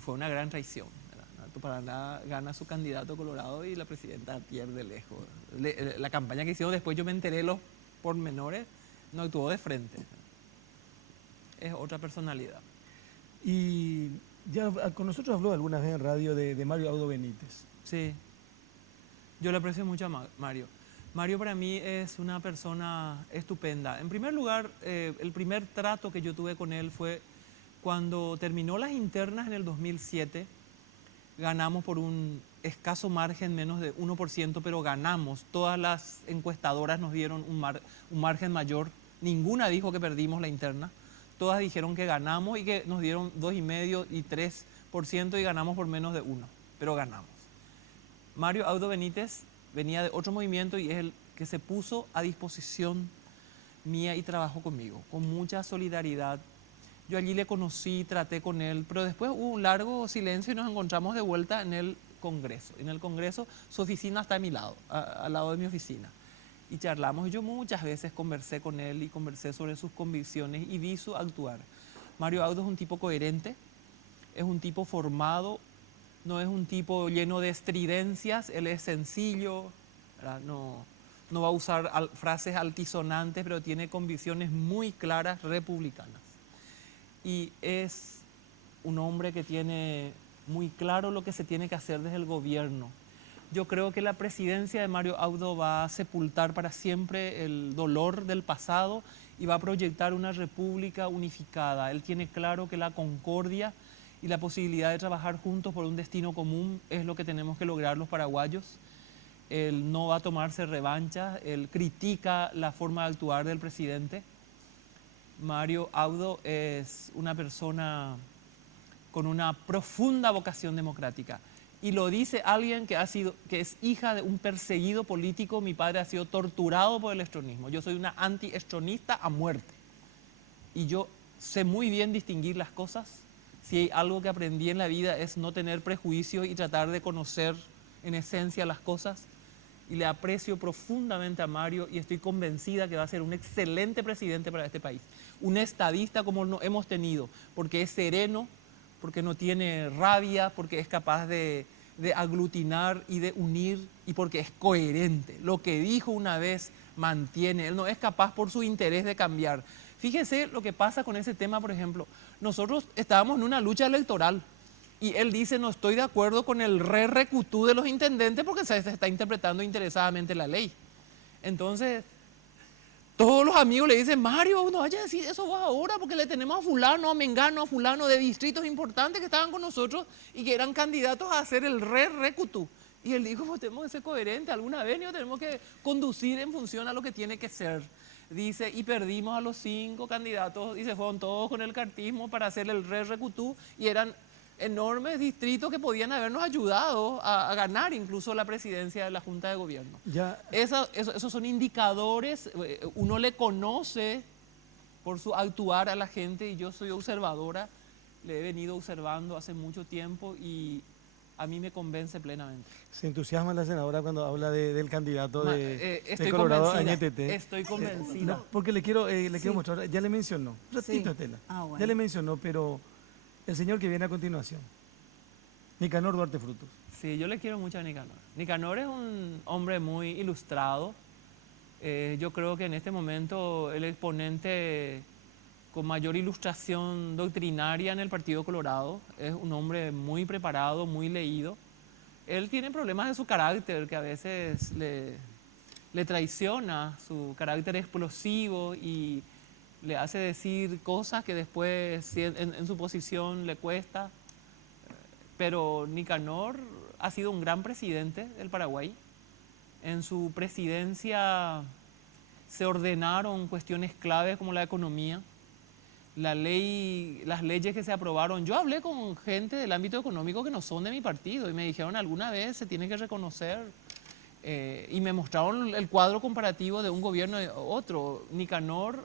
fue una gran traición. ¿Verdad? Alto Paraná gana su candidato Colorado y la presidenta pierde lejos. La campaña que hicieron después, yo me enteré los pormenores, no actuó de frente. Es otra personalidad. Y ya con nosotros habló alguna vez en radio de Mario Audo Benítez. Sí, yo le aprecio mucho a Mario. Mario para mí es una persona estupenda. En primer lugar, el primer trato que yo tuve con él fue cuando terminó las internas en el 2007. Ganamos por un escaso margen, menos de 1%, pero ganamos. Todas las encuestadoras nos dieron un margen mayor. Ninguna dijo que perdimos la interna. Todas dijeron que ganamos y que nos dieron 2,5% y 3% y ganamos por menos de 1%, pero ganamos. Mario Audo Benítez venía de otro movimiento y es el que se puso a disposición mía y trabajó conmigo, con mucha solidaridad. Yo allí le conocí, traté con él, pero después hubo un largo silencio y nos encontramos de vuelta en el Congreso. En el Congreso su oficina está a mi lado, al lado de mi oficina. Y charlamos. Yo muchas veces conversé con él y conversé sobre sus convicciones y vi su actuar. Mario Audo es un tipo coherente, es un tipo formado, no es un tipo lleno de estridencias, él es sencillo, no va a usar frases altisonantes, pero tiene convicciones muy claras republicanas. Y es un hombre que tiene muy claro lo que se tiene que hacer desde el gobierno. Yo creo que la presidencia de Mario Audo va a sepultar para siempre el dolor del pasado y va a proyectar una república unificada. Él tiene claro que la concordia y la posibilidad de trabajar juntos por un destino común es lo que tenemos que lograr los paraguayos. Él no va a tomarse revancha, él critica la forma de actuar del presidente. Mario Audo es una persona con una profunda vocación democrática. Y lo dice alguien que es hija de un perseguido político. Mi padre ha sido torturado por el estronismo. Yo soy una anti-estronista a muerte. Y yo sé muy bien distinguir las cosas. Si hay algo que aprendí en la vida es no tener prejuicios y tratar de conocer en esencia las cosas. Y le aprecio profundamente a Mario y estoy convencida que va a ser un excelente presidente para este país. Un estadista como no hemos tenido, porque es sereno, porque no tiene rabia, porque es capaz de aglutinar y de unir y porque es coherente. Lo que dijo una vez mantiene, él no es capaz por su interés de cambiar. Fíjese lo que pasa con ese tema, por ejemplo. Nosotros estábamos en una lucha electoral y él dice, no estoy de acuerdo con el recutú de los intendentes porque se está interpretando interesadamente la ley. Entonces, todos los amigos le dicen, Mario, no vayas a decir eso vos ahora porque le tenemos a fulano, a mengano, a fulano de distritos importantes que estaban con nosotros y que eran candidatos a hacer el recutú. Y él dijo, pues tenemos que ser coherentes, alguna vez tenemos que conducir en función a lo que tiene que ser. Dice, y perdimos a los 5 candidatos y se fueron todos con el cartismo para hacer el recutú y eran enormes distritos que podían habernos ayudado a ganar incluso la presidencia de la Junta de Gobierno. Esos son indicadores, uno le conoce por su actuar a la gente y yo soy observadora, le he venido observando hace mucho tiempo y a mí me convence plenamente. Se entusiasma la senadora cuando habla del candidato de Colorado a NTT. Estoy convencida. Porque le quiero mostrar, ya le mencionó, un ratito, Estela, bueno. ya le mencionó, pero el señor que viene a continuación, Nicanor Duarte Frutos. Sí, yo le quiero mucho a Nicanor. Nicanor es un hombre muy ilustrado. Yo creo que en este momento el exponente con mayor ilustración doctrinaria en el Partido Colorado. Es un hombre muy preparado, muy leído. Él tiene problemas de su carácter que a veces le traiciona, su carácter explosivo y le hace decir cosas que después en su posición le cuesta. Pero Nicanor ha sido un gran presidente del Paraguay. En su presidencia se ordenaron cuestiones claves como la economía, las leyes que se aprobaron. Yo hablé con gente del ámbito económico que no son de mi partido y me dijeron alguna vez se tiene que reconocer y me mostraron el cuadro comparativo de un gobierno y otro. Nicanor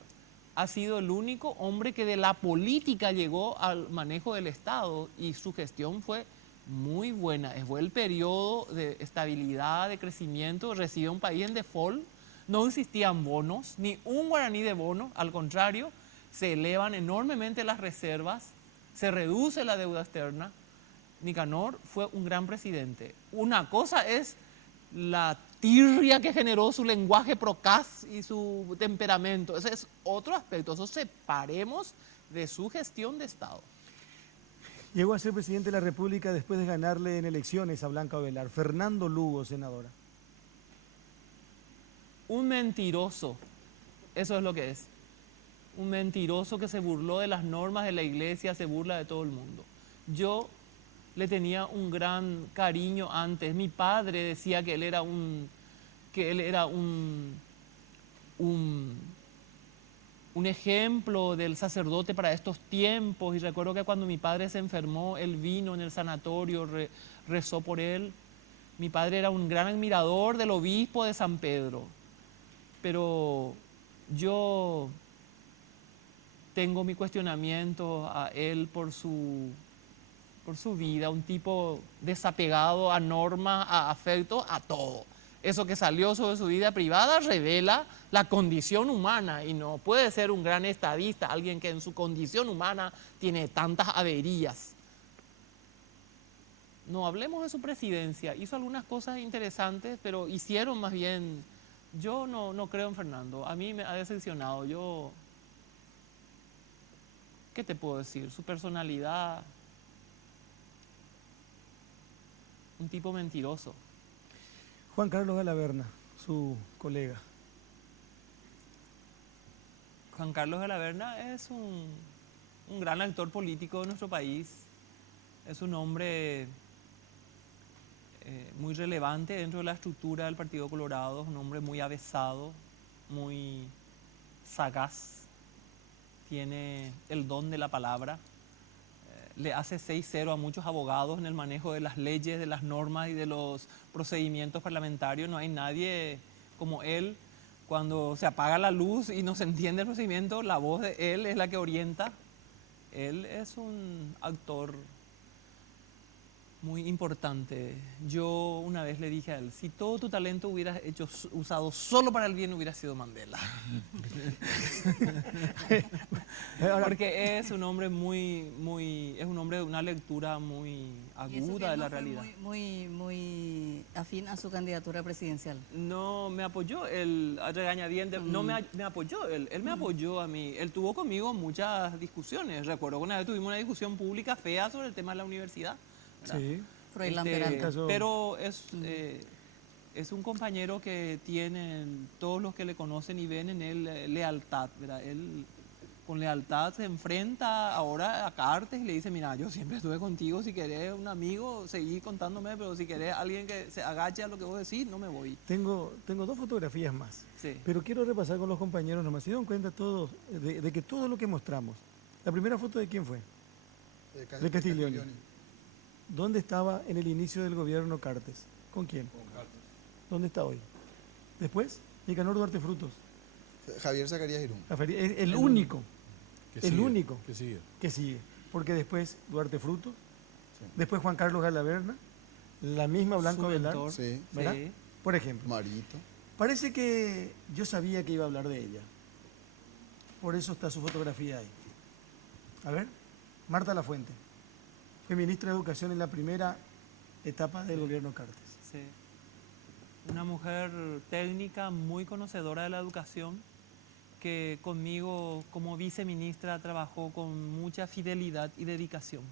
ha sido el único hombre que de la política llegó al manejo del Estado y su gestión fue muy buena. Fue el periodo de estabilidad, de crecimiento. Recibe un país en default, no existían bonos, ni un guaraní de bono, al contrario, se elevan enormemente las reservas, se reduce la deuda externa. Nicanor fue un gran presidente. Una cosa es la tirria que generó su lenguaje procaz y su temperamento. Ese es otro aspecto. Eso separemos de su gestión de Estado. Llegó a ser presidente de la República después de ganarle en elecciones a Blanca Ovelar. Fernando Lugo, senadora. Un mentiroso. Eso es lo que es. Un mentiroso que se burló de las normas de la iglesia, se burla de todo el mundo. Yo le tenía un gran cariño antes. Mi padre decía que él era un ejemplo del sacerdote para estos tiempos. Y recuerdo que cuando mi padre se enfermó, él vino en el sanatorio, rezó por él. Mi padre era un gran admirador del obispo de San Pedro. Pero yo tengo mi cuestionamiento a él por su vida, un tipo desapegado a normas, a afectos, a todo. Eso que salió sobre su vida privada revela la condición humana y no puede ser un gran estadista, alguien que en su condición humana tiene tantas averías. No hablemos de su presidencia, hizo algunas cosas interesantes, pero hicieron más bien. Yo no creo en Fernando, a mí me ha decepcionado. ¿Qué te puedo decir? Su personalidad, un tipo mentiroso. Juan Carlos Galaverna, su colega. Juan Carlos Galaverna es un gran actor político de nuestro país. Es un hombre muy relevante dentro de la estructura del Partido Colorado. Es un hombre muy avesado, muy sagaz. Tiene el don de la palabra. Le hace 6-0 a muchos abogados en el manejo de las leyes, de las normas y de los procedimientos parlamentarios. No hay nadie como él. Cuando se apaga la luz y no se entiende el procedimiento, la voz de él es la que orienta. Él es un actor muy importante. Yo una vez le dije a él, si todo tu talento hubieras usado solo para el bien, hubiera sido Mandela. Porque es un hombre es un hombre de una lectura muy aguda de la realidad. Muy afín a su candidatura presidencial. No me apoyó, él a regañadientes, no me apoyó, él me apoyó a mí. Él tuvo conmigo muchas discusiones. Recuerdo que una vez tuvimos una discusión pública fea sobre el tema de la universidad. Sí. Froilán Peralta. Pero es un compañero que tiene, todos los que le conocen y ven en él lealtad, ¿verdad? Él con lealtad se enfrenta ahora a Cartes y le dice, mira, yo siempre estuve contigo, si querés un amigo, seguí contándome, pero si querés alguien que se agache a lo que vos decís, no me voy. Tengo 2 fotografías más, sí. Pero quiero repasar con los compañeros nomás. ¿Se dieron cuenta todos de que todo lo que mostramos? ¿La primera foto de quién fue? De Castiglioni. ¿Dónde estaba en el inicio del gobierno Cartes? ¿Con quién? Con Cartes. ¿Dónde está hoy? Después, Nicanor Duarte Frutos. Javier Zacarías Irún. Es el único. El único que sigue. Porque después Duarte Frutos, después Juan Carlos Galaverna, la misma Blanco Velar, sí. ¿verdad? Sí. Por ejemplo. Marito. Parece que yo sabía que iba a hablar de ella. Por eso está su fotografía ahí. A ver, Marta Lafuente. Fue ministra de Educación en la primera etapa del gobierno Cartes. Sí. Una mujer técnica, muy conocedora de la educación, que conmigo como viceministra trabajó con mucha fidelidad y dedicación.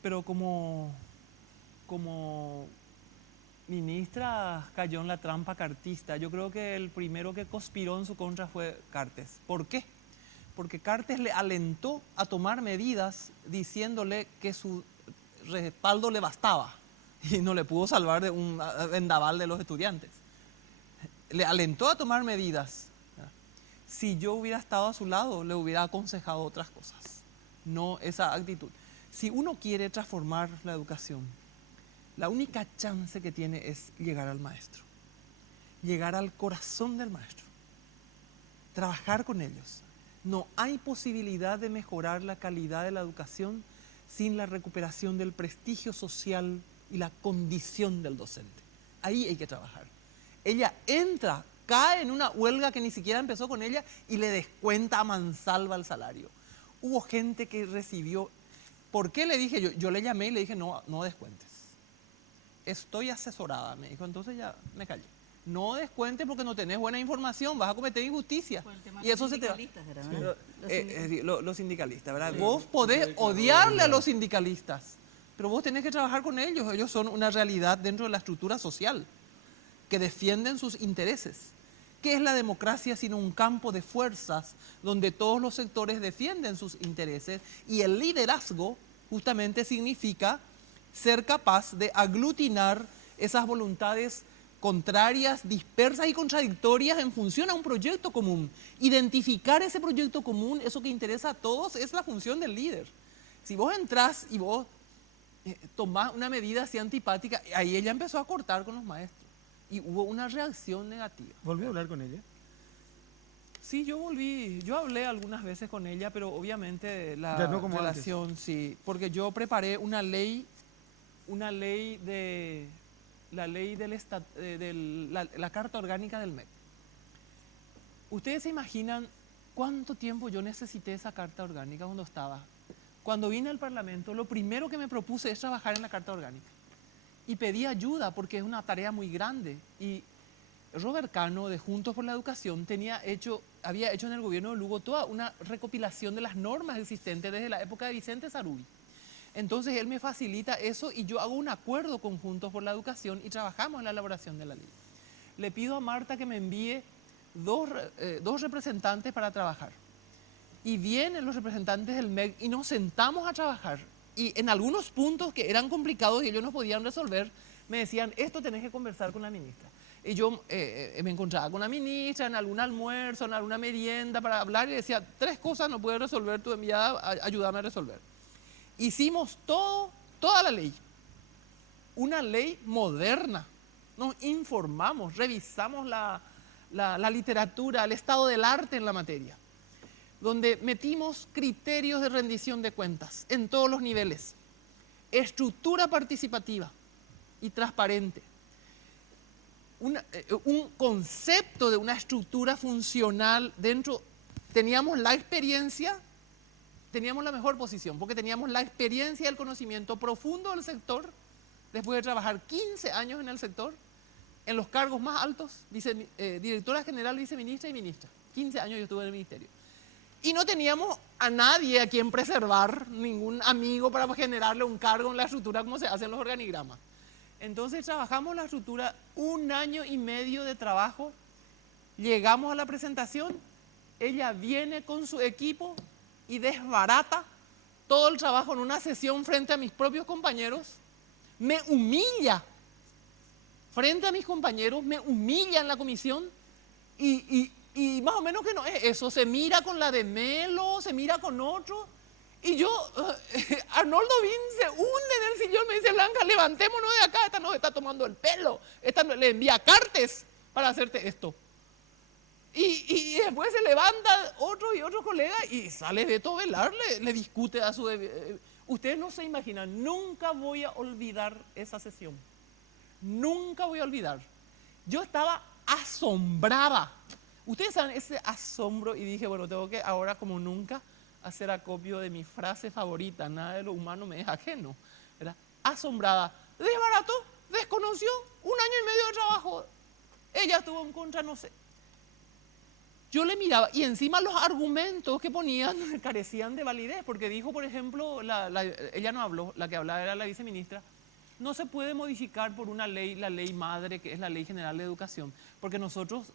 Pero como ministra cayó en la trampa cartista. Yo creo que el primero que conspiró en su contra fue Cartes. ¿Por qué? Porque Cartes le alentó a tomar medidas diciéndole que su respaldo le bastaba y no le pudo salvar de un vendaval de los estudiantes. Le alentó a tomar medidas. Si yo hubiera estado a su lado, le hubiera aconsejado otras cosas, no esa actitud. Si uno quiere transformar la educación, la única chance que tiene es llegar al maestro, llegar al corazón del maestro, trabajar con ellos. No hay posibilidad de mejorar la calidad de la educación sin la recuperación del prestigio social y la condición del docente. Ahí hay que trabajar. Ella entra, cae en una huelga que ni siquiera empezó con ella y le descuenta a mansalva el salario. Hubo gente que recibió... ¿Por qué le dije? Yo le llamé y le dije, no descuentes. Estoy asesorada, me dijo, entonces ya me callé. No descuentes porque no tenés buena información, vas a cometer injusticia. Y eso se te va. Los sindicalistas, ¿verdad? Sí. Vos podés odiarle a los sindicalistas, pero vos tenés que trabajar con ellos. Ellos son una realidad dentro de la estructura social, que defienden sus intereses. ¿Qué es la democracia sino un campo de fuerzas donde todos los sectores defienden sus intereses? Y el liderazgo justamente significa ser capaz de aglutinar esas voluntades contrarias, dispersas y contradictorias en función a un proyecto común. Identificar ese proyecto común, eso que interesa a todos, es la función del líder. Si vos entrás y vos tomás una medida así antipática, ahí ella empezó a cortar con los maestros y hubo una reacción negativa. ¿Volvió a hablar con ella? Sí, yo hablé algunas veces con ella, pero obviamente la ya no como relación, antes. Sí, porque yo preparé la ley de la Carta Orgánica del MEC. ¿Ustedes se imaginan cuánto tiempo yo necesité esa Carta Orgánica cuando estaba? Cuando vine al Parlamento, lo primero que me propuse es trabajar en la Carta Orgánica. Y pedí ayuda porque es una tarea muy grande. Y Robert Cano, de Juntos por la Educación, había hecho en el gobierno de Lugo toda una recopilación de las normas existentes desde la época de Vicente Saruri. Entonces él me facilita eso y yo hago un acuerdo con Juntos por la Educación y trabajamos en la elaboración de la ley. Le pido a Marta que me envíe dos representantes para trabajar. Y vienen los representantes del MEC y nos sentamos a trabajar. Y en algunos puntos que eran complicados y ellos no podían resolver, me decían, esto tenés que conversar con la ministra. Y yo me encontraba con la ministra en algún almuerzo, en alguna merienda para hablar y decía, 3 cosas no puedes resolver tu enviada, ayúdame a resolver. Hicimos toda la ley, una ley moderna. Nos informamos, revisamos la literatura, el estado del arte en la materia, donde metimos criterios de rendición de cuentas en todos los niveles. estructura participativa y transparente, un concepto de una estructura funcional dentro. Teníamos la experiencia, teníamos la mejor posición, porque teníamos la experiencia y el conocimiento profundo del sector, después de trabajar 15 años en el sector, en los cargos más altos, directora general, viceministra y ministra. 15 años yo estuve en el ministerio. Y no teníamos a nadie a quien preservar, ningún amigo para generarle un cargo en la estructura como se hacen los organigramas. Entonces trabajamos la estructura 1 año y medio de trabajo, llegamos a la presentación, ella viene con su equipo y desbarata todo el trabajo en una sesión frente a mis propios compañeros, me humilla frente a mis compañeros, me humilla en la comisión y más o menos que no es eso, se mira con la de Melo, se mira con otro. Y yo, Arnoldo Bin se hunde en el sillón, me dice, Blanca, levantémonos de acá, esta nos está tomando el pelo, esta le envía cartas para hacerte esto. Y después se levanta otro y otro colega y sale Beto Velar, le discute a su... Ustedes no se imaginan, nunca voy a olvidar esa sesión, nunca voy a olvidar. Yo estaba asombrada, ustedes saben ese asombro y dije, bueno, tengo que ahora como nunca hacer acopio de mi frase favorita, nada de lo humano me es ajeno, ¿verdad? Asombrada, desbarató, desconoció, 1 año y medio de trabajo, ella estuvo en contra, no sé. Yo le miraba y encima los argumentos que ponían carecían de validez, porque dijo, por ejemplo, ella no habló, la que hablaba era la viceministra, no se puede modificar por una ley, la ley madre, que es la Ley General de Educación, porque nosotros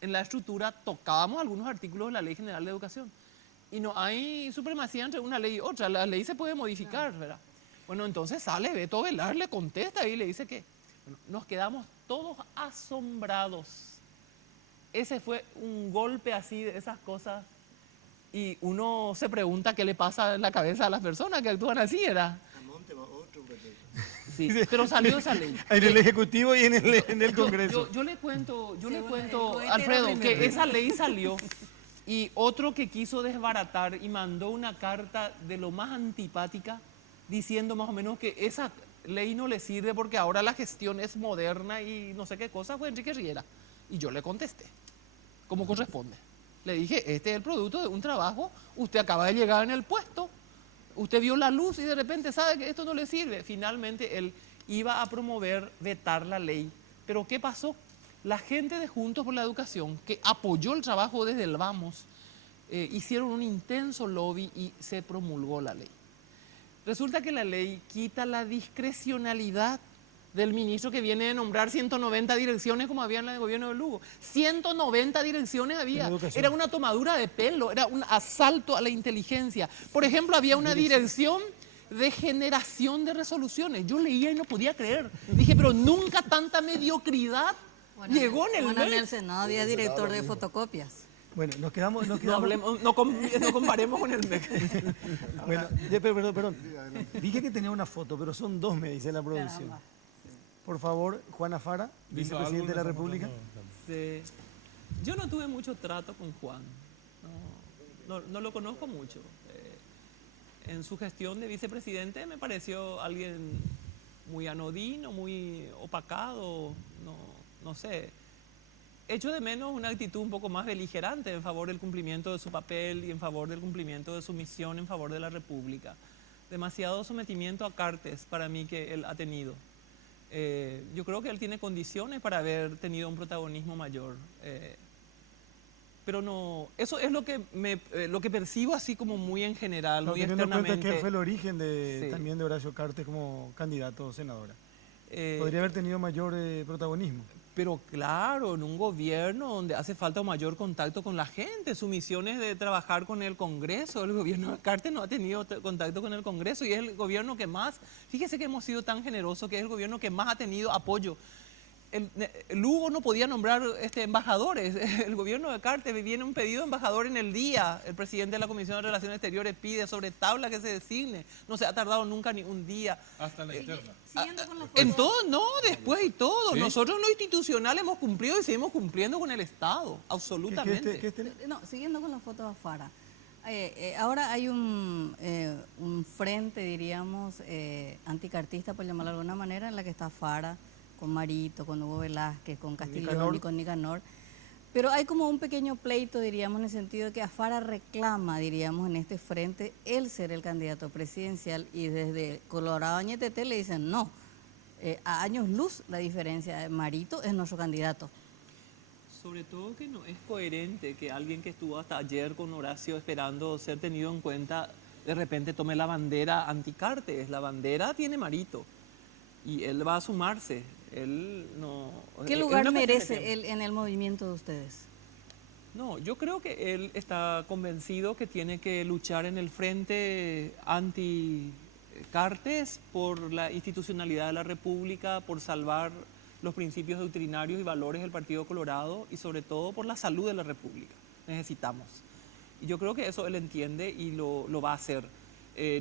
en la estructura tocábamos algunos artículos de la Ley General de Educación. Y no hay supremacía entre una ley y otra, la ley se puede modificar, ¿verdad? Bueno, entonces sale Beto Velar, le contesta y le dice que bueno, nos quedamos todos asombrados. Ese fue un golpe así de esas cosas y uno se pregunta qué le pasa en la cabeza a las personas que actúan así, ¿verdad? Sí, pero salió esa ley. En el Ejecutivo y en el Congreso. Yo le cuento, Alfredo, que esa ley salió. Y otro que quiso desbaratar y mandó una carta de lo más antipática diciendo más o menos que esa ley no le sirve porque ahora la gestión es moderna y no sé qué cosa, fue Enrique Riera. Y yo le contesté, como corresponde. Le dije, este es el producto de un trabajo, usted acaba de llegar en el puesto, usted vio la luz y de repente sabe que esto no le sirve. Finalmente él iba a promover, vetar la ley. Pero ¿qué pasó? La gente de Juntos por la Educación, que apoyó el trabajo desde el vamos, hicieron un intenso lobby y se promulgó la ley. Resulta que la ley quita la discrecionalidad del ministro que viene de nombrar 190 direcciones como había en el gobierno de Lugo. 190 direcciones había. Era una tomadura de pelo, era un asalto a la inteligencia. Por ejemplo, había una dirección de generación de resoluciones. Yo leía y no podía creer. Dije, pero nunca tanta mediocridad. Bueno, llegó en el bueno, en el Senado había director de fotocopias. Bueno, nos quedamos... No comparemos con el MEC. Bueno, perdón. Dije que tenía una foto, pero son 2, me dice la producción. Por favor, Juana Fara, vicepresidente de la República. Sí. Yo no tuve mucho trato con Juan. No lo conozco mucho. En su gestión de vicepresidente me pareció alguien muy anodino, muy opacado, no sé. Echo de menos una actitud un poco más beligerante en favor del cumplimiento de su papel y en favor del cumplimiento de su misión en favor de la República. Demasiado sometimiento a cartes para mí que él ha tenido. Yo creo que él tiene condiciones para haber tenido un protagonismo mayor. Pero no, eso es lo que percibo así como muy en general, muy externamente. Teniendo en cuenta que fue el origen también de Horacio Cartes como candidato a senadora. Podría haber tenido mayor protagonismo. Pero claro, en un gobierno donde hace falta un mayor contacto con la gente, su misión es de trabajar con el Congreso. El gobierno de Cartes no ha tenido contacto con el Congreso y es el gobierno que más, fíjese que hemos sido tan generosos, que es el gobierno que más ha tenido apoyo. El Lugo no podía nombrar embajadores. El gobierno de Cartes viene un pedido de embajador en el día. El presidente de la Comisión de Relaciones Exteriores pide sobre tabla que se designe. No se ha tardado nunca ni un día. Hasta la interna. En todo, no, después y todo. ¿Sí? Nosotros en lo institucional hemos cumplido y seguimos cumpliendo con el Estado, absolutamente. No, siguiendo con la foto de Fara. Ahora hay un frente, diríamos, anticartista, por llamarlo de alguna manera, en la que está Fara, con Marito, con Hugo Velázquez, con Castiglione y con Nicanor. Pero hay como un pequeño pleito, diríamos, en el sentido de que Afara reclama, diríamos, en este frente, él ser el candidato presidencial, y desde Colorado Añetete le dicen no. A años luz la diferencia de Marito es nuestro candidato. Sobre todo que no es coherente que alguien que estuvo hasta ayer con Horacio esperando ser tenido en cuenta, de repente tome la bandera anticartes. La bandera tiene Marito y él va a sumarse. Él no... ¿Qué lugar merece él en el movimiento de ustedes? No, yo creo que él está convencido que tiene que luchar en el frente anti-cartes por la institucionalidad de la República, por salvar los principios doctrinarios y valores del Partido Colorado y sobre todo por la salud de la República. Necesitamos. Y yo creo que eso él entiende y lo va a hacer.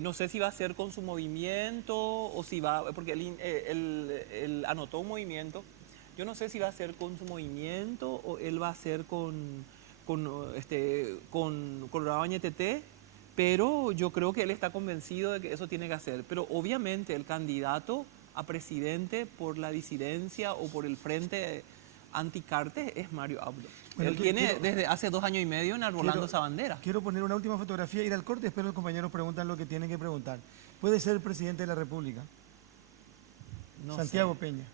No sé si va a ser con su movimiento o si va, porque él anotó un movimiento. Yo no sé si va a ser con su movimiento o él va a hacer con Colorado Añetete, pero yo creo que él está convencido de que eso tiene que hacer. Pero obviamente el candidato a presidente por la disidencia o por el frente anticartes es Mario Abdo. Bueno, él tiene desde hace 2 años y medio enarbolando esa bandera. Quiero poner una última fotografía, ir al corte, espero los compañeros preguntan lo que tienen que preguntar. ¿Puede ser el presidente de la República? No Santiago sé. Peña.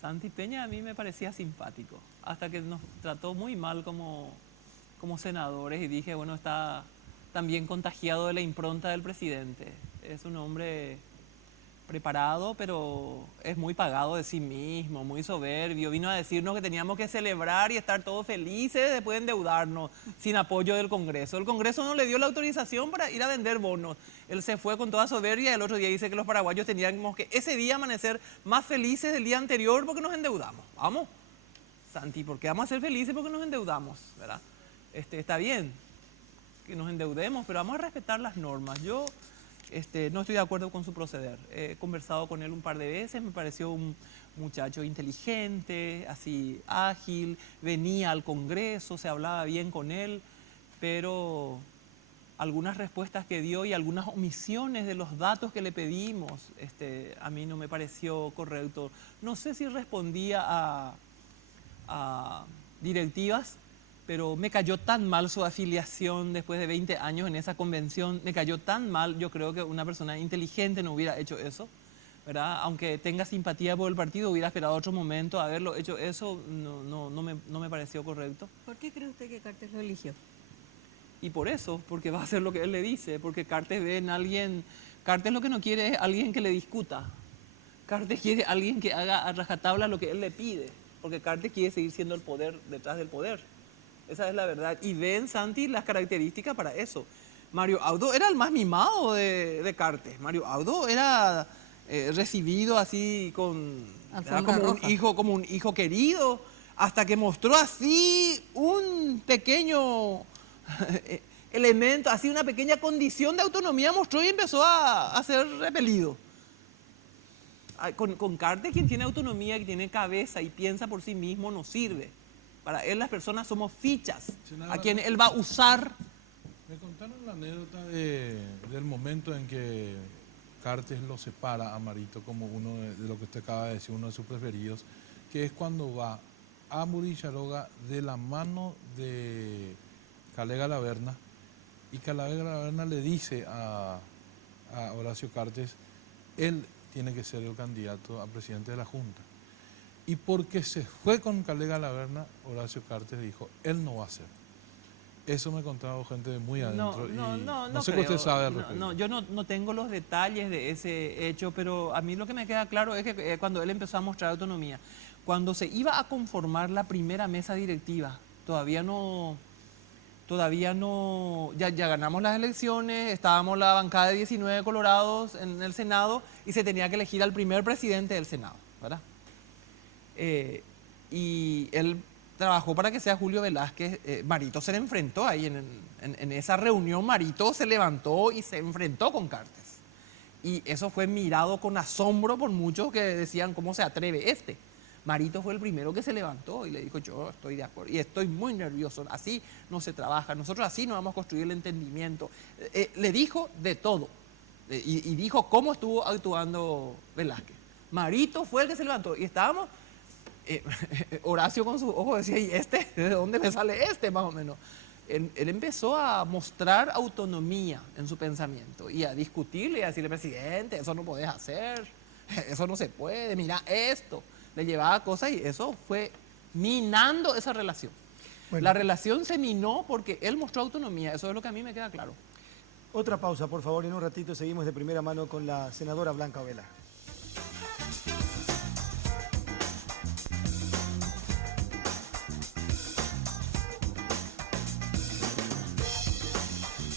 Santi Peña a mí me parecía simpático, hasta que nos trató muy mal como senadores y dije, bueno, está también contagiado de la impronta del presidente. Es un hombre preparado, pero es muy pagado de sí mismo, muy soberbio. Vino a decirnos que teníamos que celebrar y estar todos felices después de endeudarnos sin apoyo del Congreso. El Congreso no le dio la autorización para ir a vender bonos. Él se fue con toda soberbia y el otro día dice que los paraguayos teníamos que ese día amanecer más felices del día anterior porque nos endeudamos. Vamos, Santi, ¿por qué vamos a ser felices porque nos endeudamos? ¿Verdad? Está bien que nos endeudemos, pero vamos a respetar las normas. Yo no estoy de acuerdo con su proceder. He conversado con él un par de veces, me pareció un muchacho inteligente, así ágil, venía al Congreso, se hablaba bien con él, pero algunas respuestas que dio y algunas omisiones de los datos que le pedimos, a mí no me pareció correcto. No sé si respondía a directivas, pero me cayó tan mal su afiliación después de 20 años en esa convención, me cayó tan mal, yo creo que una persona inteligente no hubiera hecho eso, ¿verdad? Aunque tenga simpatía por el partido, hubiera esperado otro momento, haberlo hecho eso, no me pareció correcto. ¿Por qué cree usted que Cartes lo eligió? Y por eso, porque va a hacer lo que él le dice, porque Cartes ve en alguien, Cartes lo que no quiere es alguien que le discuta, Cartes quiere alguien que haga a rajatabla lo que él le pide, porque Cartes quiere seguir siendo el poder detrás del poder. Esa es la verdad. Y ve en Santi las características para eso. Mario Abdo era el más mimado de Cartes. Mario Abdo era recibido así como un hijo querido, hasta que mostró así un pequeño elemento, así una pequeña condición de autonomía mostró y empezó a ser repelido. Con Cartes, quien tiene autonomía, que tiene cabeza y piensa por sí mismo, no sirve. Para él las personas somos fichas, a quien él va a usar. Me contaron la anécdota del momento en que Cartes lo separa a Marito como uno de lo que usted acaba de decir, uno de sus preferidos, que es cuando va a Muricharoga de la mano de Calega Laverna, y Calega Laverna le dice a Horacio Cartes, él tiene que ser el candidato a presidente de la Junta. Y porque se fue con Calega Laverna, Horacio Cartes dijo, él no va a ser. Eso me contaba gente de muy adentro. No sé qué usted sabe al respecto. Yo no tengo los detalles de ese hecho, pero a mí lo que me queda claro es que cuando él empezó a mostrar autonomía, cuando se iba a conformar la primera mesa directiva, todavía no, ya ganamos las elecciones, estábamos la bancada de 19 colorados en el Senado y se tenía que elegir al primer presidente del Senado, ¿verdad? Y él trabajó para que sea Julio Velázquez. Marito se le enfrentó ahí en esa reunión. Marito se levantó y se enfrentó con Cartes. Y eso fue mirado con asombro por muchos que decían, ¿cómo se atreve este? Marito fue el primero que se levantó y le dijo, yo estoy de acuerdo y estoy muy nervioso, así no se trabaja, nosotros así no vamos a construir el entendimiento. Le dijo de todo y dijo cómo estuvo actuando Velázquez. Marito fue el que se levantó y estábamos, Horacio con sus ojos decía, ¿y este? ¿De dónde me sale este más o menos? Él empezó a mostrar autonomía en su pensamiento y a discutirle y a decirle, presidente, eso no podés hacer, eso no se puede, mira esto. Le llevaba cosas y eso fue minando esa relación. Bueno. La relación se minó porque él mostró autonomía, eso es lo que a mí me queda claro. Otra pausa, por favor, y en un ratito seguimos de primera mano con la senadora Blanca Ovelar.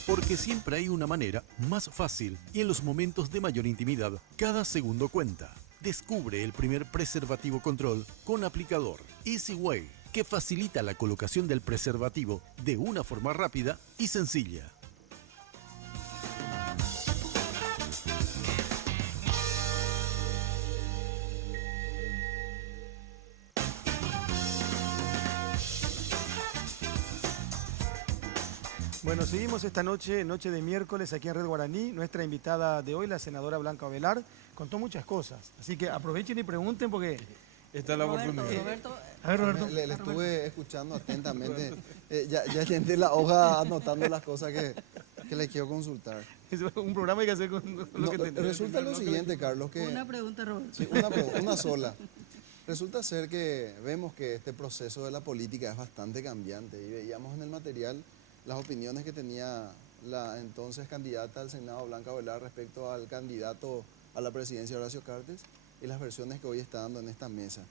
Porque siempre hay una manera más fácil y en los momentos de mayor intimidad, cada segundo cuenta. Descubre el primer preservativo control con aplicador Easy Way, que facilita la colocación del preservativo de una forma rápida y sencilla. Bueno, seguimos esta noche, noche de miércoles aquí en Red Guaraní. Nuestra invitada de hoy, la senadora Blanca Ovelar, contó muchas cosas. Así que aprovechen y pregunten porque... Esta es la oportunidad. A ver, Roberto. Le estuve escuchando atentamente. Ya llené la hoja anotando las cosas que le quiero consultar. Es un programa que hay que hacer con lo que tenemos. Resulta lo siguiente, Carlos, que... Una pregunta, Roberto. Sí, una sola. Resulta ser que vemos que este proceso de la política es bastante cambiante y veíamos en el material las opiniones que tenía la entonces candidata al Senado, Blanca Ovelar, respecto al candidato a la presidencia, Horacio Cartes, y las versiones que hoy está dando en esta mesa.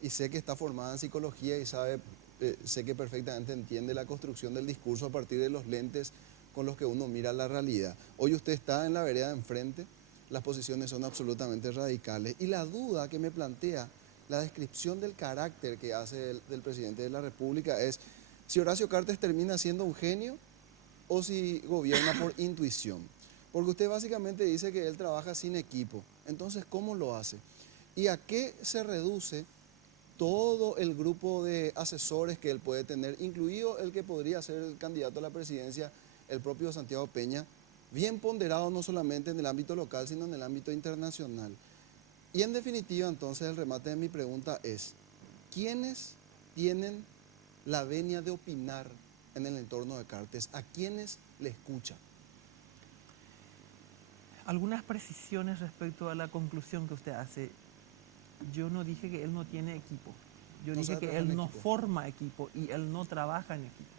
Y sé que está formada en psicología y sé que perfectamente entiende la construcción del discurso a partir de los lentes con los que uno mira la realidad. Hoy usted está en la vereda de enfrente, las posiciones son absolutamente radicales y la duda que me plantea la descripción del carácter que hace del presidente de la República es si Horacio Cartes termina siendo un genio o si gobierna por intuición. Porque usted básicamente dice que él trabaja sin equipo. Entonces, ¿cómo lo hace? ¿Y a qué se reduce todo el grupo de asesores que él puede tener, incluido el que podría ser el candidato a la presidencia, el propio Santiago Peña, bien ponderado no solamente en el ámbito local, sino en el ámbito internacional? Y en definitiva, entonces, el remate de mi pregunta es, ¿quiénes tienen la venia de opinar en el entorno de Cartes? ¿A quiénes le escucha? Algunas precisiones respecto a la conclusión que usted hace. Yo no dije que él no tiene equipo. Yo dije que él no forma equipo y él no trabaja en equipo.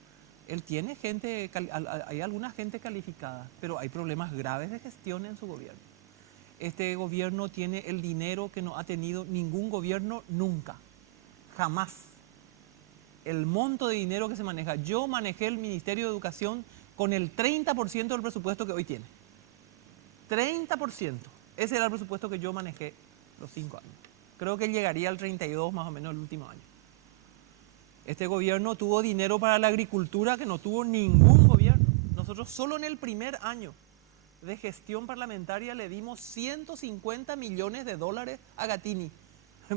Él tiene gente, hay alguna gente calificada, pero hay problemas graves de gestión en su gobierno. Este gobierno tiene el dinero que no ha tenido ningún gobierno nunca, jamás. El monto de dinero que se maneja. Yo manejé el Ministerio de Educación con el 30% del presupuesto que hoy tiene. 30%. Ese era el presupuesto que yo manejé los 5 años. Creo que llegaría al 32 más o menos el último año. Este gobierno tuvo dinero para la agricultura que no tuvo ningún gobierno. Nosotros solo en el primer año de gestión parlamentaria le dimos 150 millones de dólares a Gatini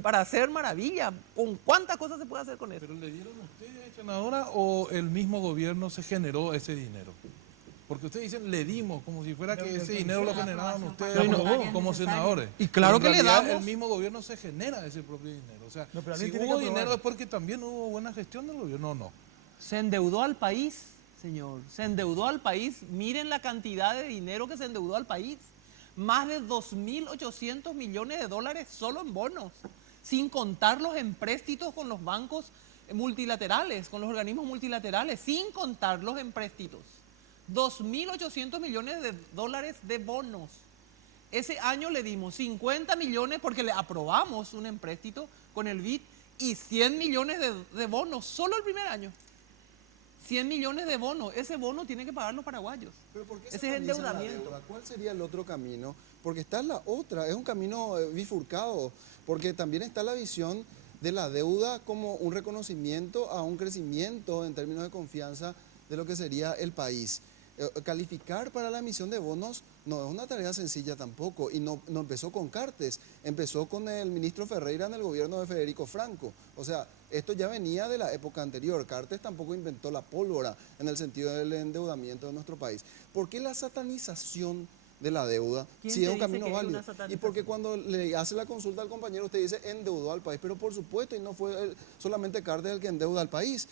para hacer maravilla. ¿Con cuántas cosas se puede hacer con eso? ¿Pero le dieron ustedes, senadora, o el mismo gobierno se generó ese dinero? Porque ustedes dicen le dimos, como si fuera que ese dinero lo generaban ustedes como senadores. Y claro que le damos. El mismo gobierno se genera ese propio dinero. O sea, si hubo dinero es porque también hubo buena gestión del gobierno, ¿o no? Se endeudó al país, señor. Se endeudó al país. Miren la cantidad de dinero que se endeudó al país. Más de 2.800 millones de dólares solo en bonos. Sin contar los empréstitos con los bancos multilaterales, con los organismos multilaterales. Sin contar los empréstitos. 2.800 millones de dólares de bonos. Ese año le dimos 50 millones porque le aprobamos un empréstito con el BID y 100 millones de bonos, solo el primer año. 100 millones de bonos, ese bono tiene que pagar los paraguayos. ¿Pero por qué ese es endeudamiento? ¿Cuál sería el otro camino? Porque está la otra, es un camino bifurcado, porque también está la visión de la deuda como un reconocimiento a un crecimiento en términos de confianza de lo que sería el país. Calificar para la emisión de bonos no es una tarea sencilla tampoco, y no empezó con Cartes, empezó con el ministro Ferreira en el gobierno de Federico Franco. O sea, esto ya venía de la época anterior. Cartes tampoco inventó la pólvora en el sentido del endeudamiento de nuestro país. ¿Por qué la satanización de la deuda si es un camino válido? Y porque cuando le hace la consulta al compañero usted dice endeudó al país, pero por supuesto, y no fue solamente Cartes el que endeuda al país.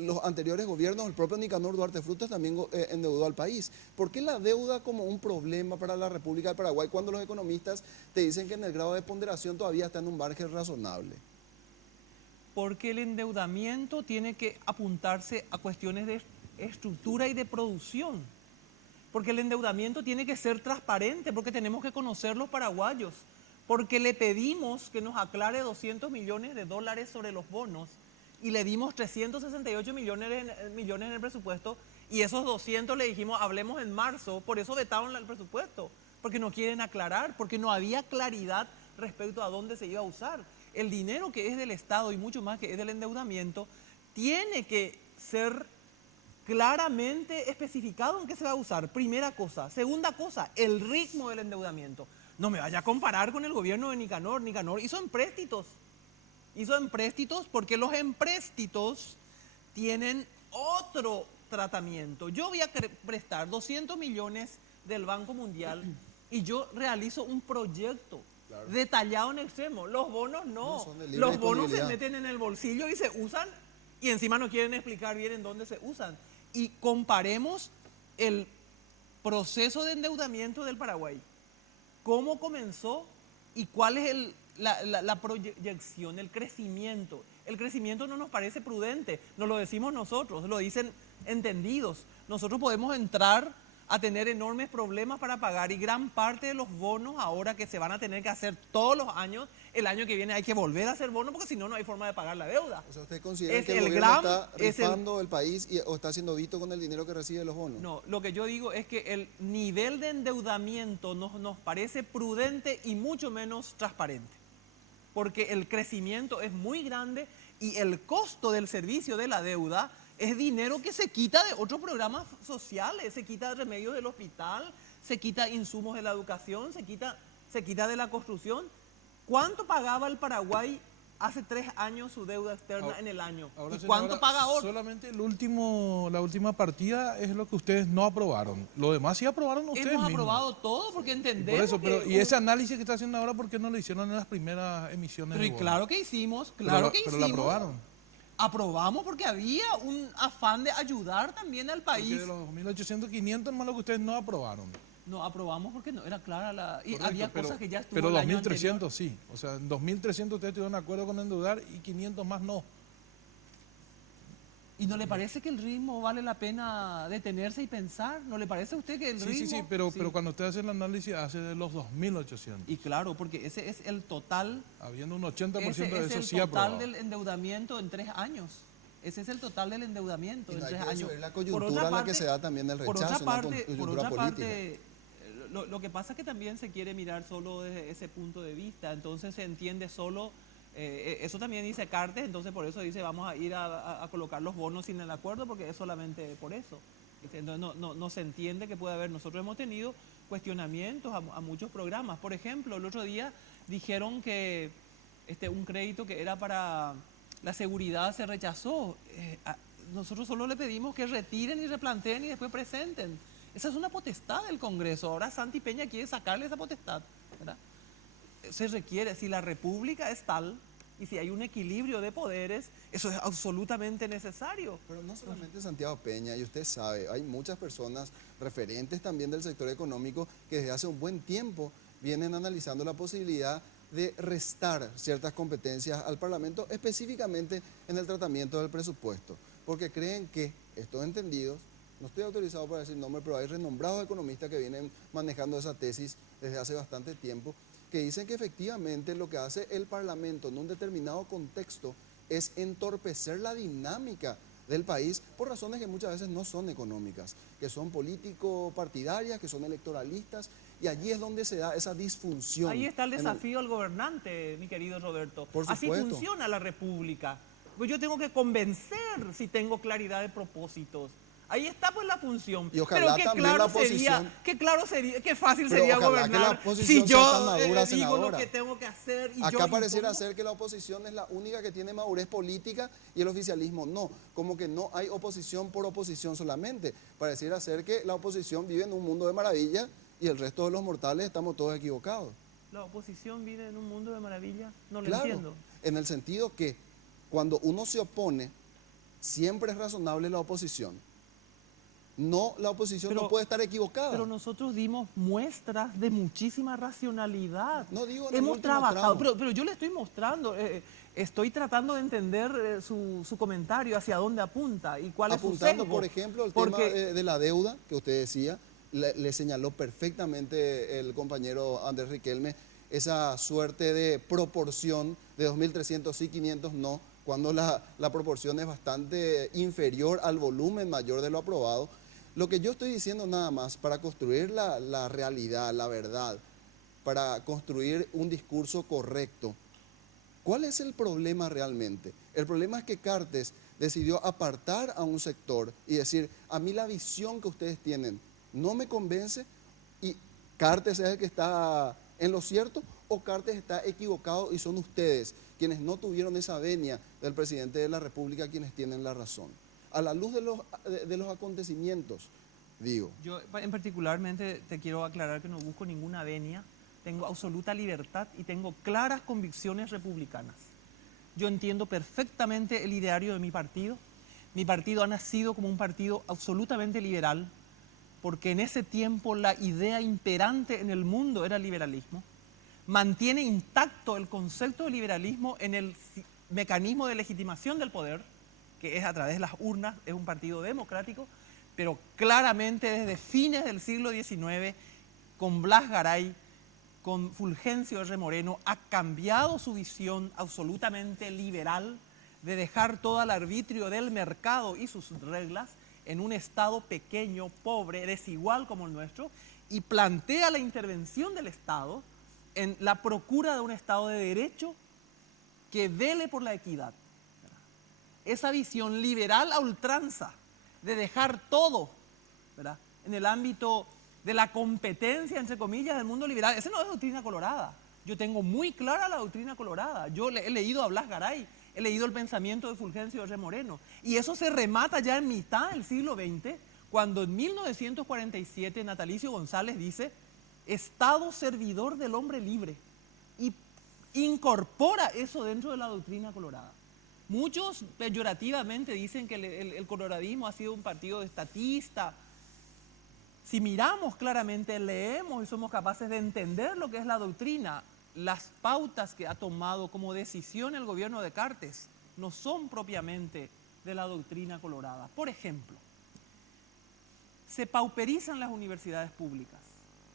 Los anteriores gobiernos, el propio Nicanor Duarte Frutos también endeudó al país. ¿Por qué la deuda como un problema para la República del Paraguay cuando los economistas te dicen que en el grado de ponderación todavía está en un margen razonable? Porque el endeudamiento tiene que apuntarse a cuestiones de estructura y de producción. Porque el endeudamiento tiene que ser transparente, porque tenemos que conocer los paraguayos. Porque le pedimos que nos aclare 200 millones de dólares sobre los bonos y le dimos 368 millones en el presupuesto, y esos 200 le dijimos hablemos en marzo, por eso vetaron el presupuesto, porque no quieren aclarar, porque no había claridad respecto a dónde se iba a usar. El dinero que es del Estado y mucho más que es del endeudamiento tiene que ser claramente especificado en qué se va a usar, primera cosa. Segunda cosa, el ritmo del endeudamiento. No me vaya a comparar con el gobierno de Nicanor. Nicanor hizo empréstitos porque los empréstitos tienen otro tratamiento. Yo voy a prestar 200 millones del Banco Mundial y yo realizo un proyecto detallado en extremo. Los bonos no. Los bonos se meten en el bolsillo y se usan y encima no quieren explicar bien en dónde se usan. Y comparemos el proceso de endeudamiento del Paraguay, cómo comenzó y cuál es la proyección, el crecimiento. El crecimiento no nos parece prudente, no lo decimos nosotros, lo dicen entendidos. Nosotros podemos entrar a tener enormes problemas para pagar, y gran parte de los bonos ahora que se van a tener que hacer todos los años, el año que viene hay que volver a hacer bonos porque si no, no hay forma de pagar la deuda. O sea, ¿usted considera que el gobierno está rifando el país o está haciendo vito con el dinero que recibe de los bonos? No, lo que yo digo es que el nivel de endeudamiento nos parece prudente y mucho menos transparente, porque el crecimiento es muy grande y el costo del servicio de la deuda es dinero que se quita de otros programas sociales, se quita de remedios del hospital, se quita insumos de la educación, se quita de la construcción. ¿Cuánto pagaba el Paraguay hace 3 años su deuda externa en el año? Ahora, ¿Y cuánto paga ahora? Solamente la última partida es lo que ustedes no aprobaron. Lo demás sí aprobaron ustedes Hemos mismos. aprobado todo porque entendemos. Por eso, pero ¿y ese análisis que está haciendo ahora por qué no lo hicieron en las primeras emisiones? Pero claro que hicimos, Pero lo aprobaron. Aprobamos porque había un afán de ayudar también al país. Porque de los 2.800, 500 más lo que ustedes no aprobaron. No aprobamos porque no era clara la... Y Correcto, había cosas que ya estuvo pero el año 2.300 anterior. sí. O sea, en 2.300 ustedes tuvieron acuerdo con endeudar y 500 más no. ¿Y no le parece que el ritmo vale la pena detenerse y pensar? ¿No le parece a usted que el ritmo...? Sí, pero cuando usted hace el análisis hace de los 2.800. Y claro, porque ese es el total... Habiendo un 80% de eso sí aprobado. Ese es el aprobado. total del endeudamiento en 3 años. Ese es el total del endeudamiento en 3 años. Es la coyuntura en la que se da también el rechazo, por otra parte, lo que pasa es que también se quiere mirar solo desde ese punto de vista, entonces se entiende solo, eso también dice Cartes, entonces por eso dice vamos a ir a colocar los bonos sin el acuerdo, porque es solamente por eso. Entonces, no se entiende que puede haber. Nosotros hemos tenido cuestionamientos a muchos programas. Por ejemplo, el otro día dijeron que un crédito que era para la seguridad se rechazó. Nosotros solo le pedimos que retiren y replanteen y después presenten. Esa es una potestad del Congreso. Ahora Santi Peña quiere sacarle esa potestad, ¿verdad? Se requiere, si la República es tal y si hay un equilibrio de poderes, eso es absolutamente necesario. Pero no solamente Santiago Peña, y usted sabe, hay muchas personas referentes también del sector económico que desde hace un buen tiempo vienen analizando la posibilidad de restar ciertas competencias al Parlamento, específicamente en el tratamiento del presupuesto, porque creen que estos entendidos, no estoy autorizado para decir nombre, pero hay renombrados economistas que vienen manejando esa tesis desde hace bastante tiempo, que dicen que efectivamente lo que hace el Parlamento en un determinado contexto es entorpecer la dinámica del país por razones que muchas veces no son económicas, que son político-partidarias, que son electoralistas, y allí es donde se da esa disfunción. Ahí está el desafío al gobernante, mi querido Roberto. Por Así supuesto. funciona la República. Pues yo tengo que convencer si tengo claridad de propósitos. Ahí está pues la función. Y ojalá pero también la oposición... qué fácil Pero sería ojalá que la gobernar oposición si sea yo tan madura, digo lo senadora. que tengo que hacer y Acá yo pareciera impongo. ser que la oposición es la única que tiene madurez política y el oficialismo no. Como que no hay oposición por oposición solamente. Pareciera ser que la oposición vive en un mundo de maravilla y el resto de los mortales estamos todos equivocados. ¿La oposición vive en un mundo de maravilla? No lo Claro, entiendo. en el sentido que cuando uno se opone, siempre es razonable la oposición. No, la oposición no puede estar equivocada. Pero nosotros dimos muestras de muchísima racionalidad. No digo en el Hemos último trabajado, tramo. pero yo le estoy mostrando, estoy tratando de entender su comentario, hacia dónde apunta y cuál es su Apuntando, sesgo. por ejemplo, el Porque- tema de la deuda que usted decía, le señaló perfectamente el compañero Andrés Riquelme, esa suerte de proporción de 2.300 sí, 500 no, cuando la proporción es bastante inferior al volumen mayor de lo aprobado. Lo que yo estoy diciendo nada más, para construir la realidad, la verdad, para construir un discurso correcto, ¿cuál es el problema realmente? El problema es que Cartes decidió apartar a un sector y decir, a mí la visión que ustedes tienen no me convence, y Cartes es el que está en lo cierto o Cartes está equivocado y son ustedes quienes no tuvieron esa venia del presidente de la República quienes tienen la razón. A la luz de los acontecimientos, digo. Yo en particularmente te quiero aclarar que no busco ninguna venia, tengo absoluta libertad y tengo claras convicciones republicanas. Yo entiendo perfectamente el ideario de mi partido. Mi partido ha nacido como un partido absolutamente liberal, porque en ese tiempo la idea imperante en el mundo era el liberalismo. Mantiene intacto el concepto de liberalismo en el mecanismo de legitimación del poder, que es a través de las urnas, es un partido democrático, pero claramente desde fines del siglo XIX, con Blas Garay, con Fulgencio R. Moreno, ha cambiado su visión absolutamente liberal de dejar todo al arbitrio del mercado y sus reglas en un Estado pequeño, pobre, desigual como el nuestro, y plantea la intervención del Estado en la procura de un Estado de derecho que vele por la equidad. Esa visión liberal a ultranza de dejar todo, ¿verdad?, en el ámbito de la competencia, entre comillas, del mundo liberal, esa no es doctrina colorada. Yo tengo muy clara la doctrina colorada. Yo he leído a Blas Garay, he leído el pensamiento de Fulgencio R. Moreno, y eso se remata ya en mitad del siglo XX, cuando en 1947 Natalicio González dice, Estado servidor del hombre libre, y incorpora eso dentro de la doctrina colorada. Muchos peyorativamente dicen que el coloradismo ha sido un partido estatista. Si miramos claramente, leemos y somos capaces de entender lo que es la doctrina, las pautas que ha tomado como decisión el gobierno de Cartes no son propiamente de la doctrina colorada. Por ejemplo, se pauperizan las universidades públicas.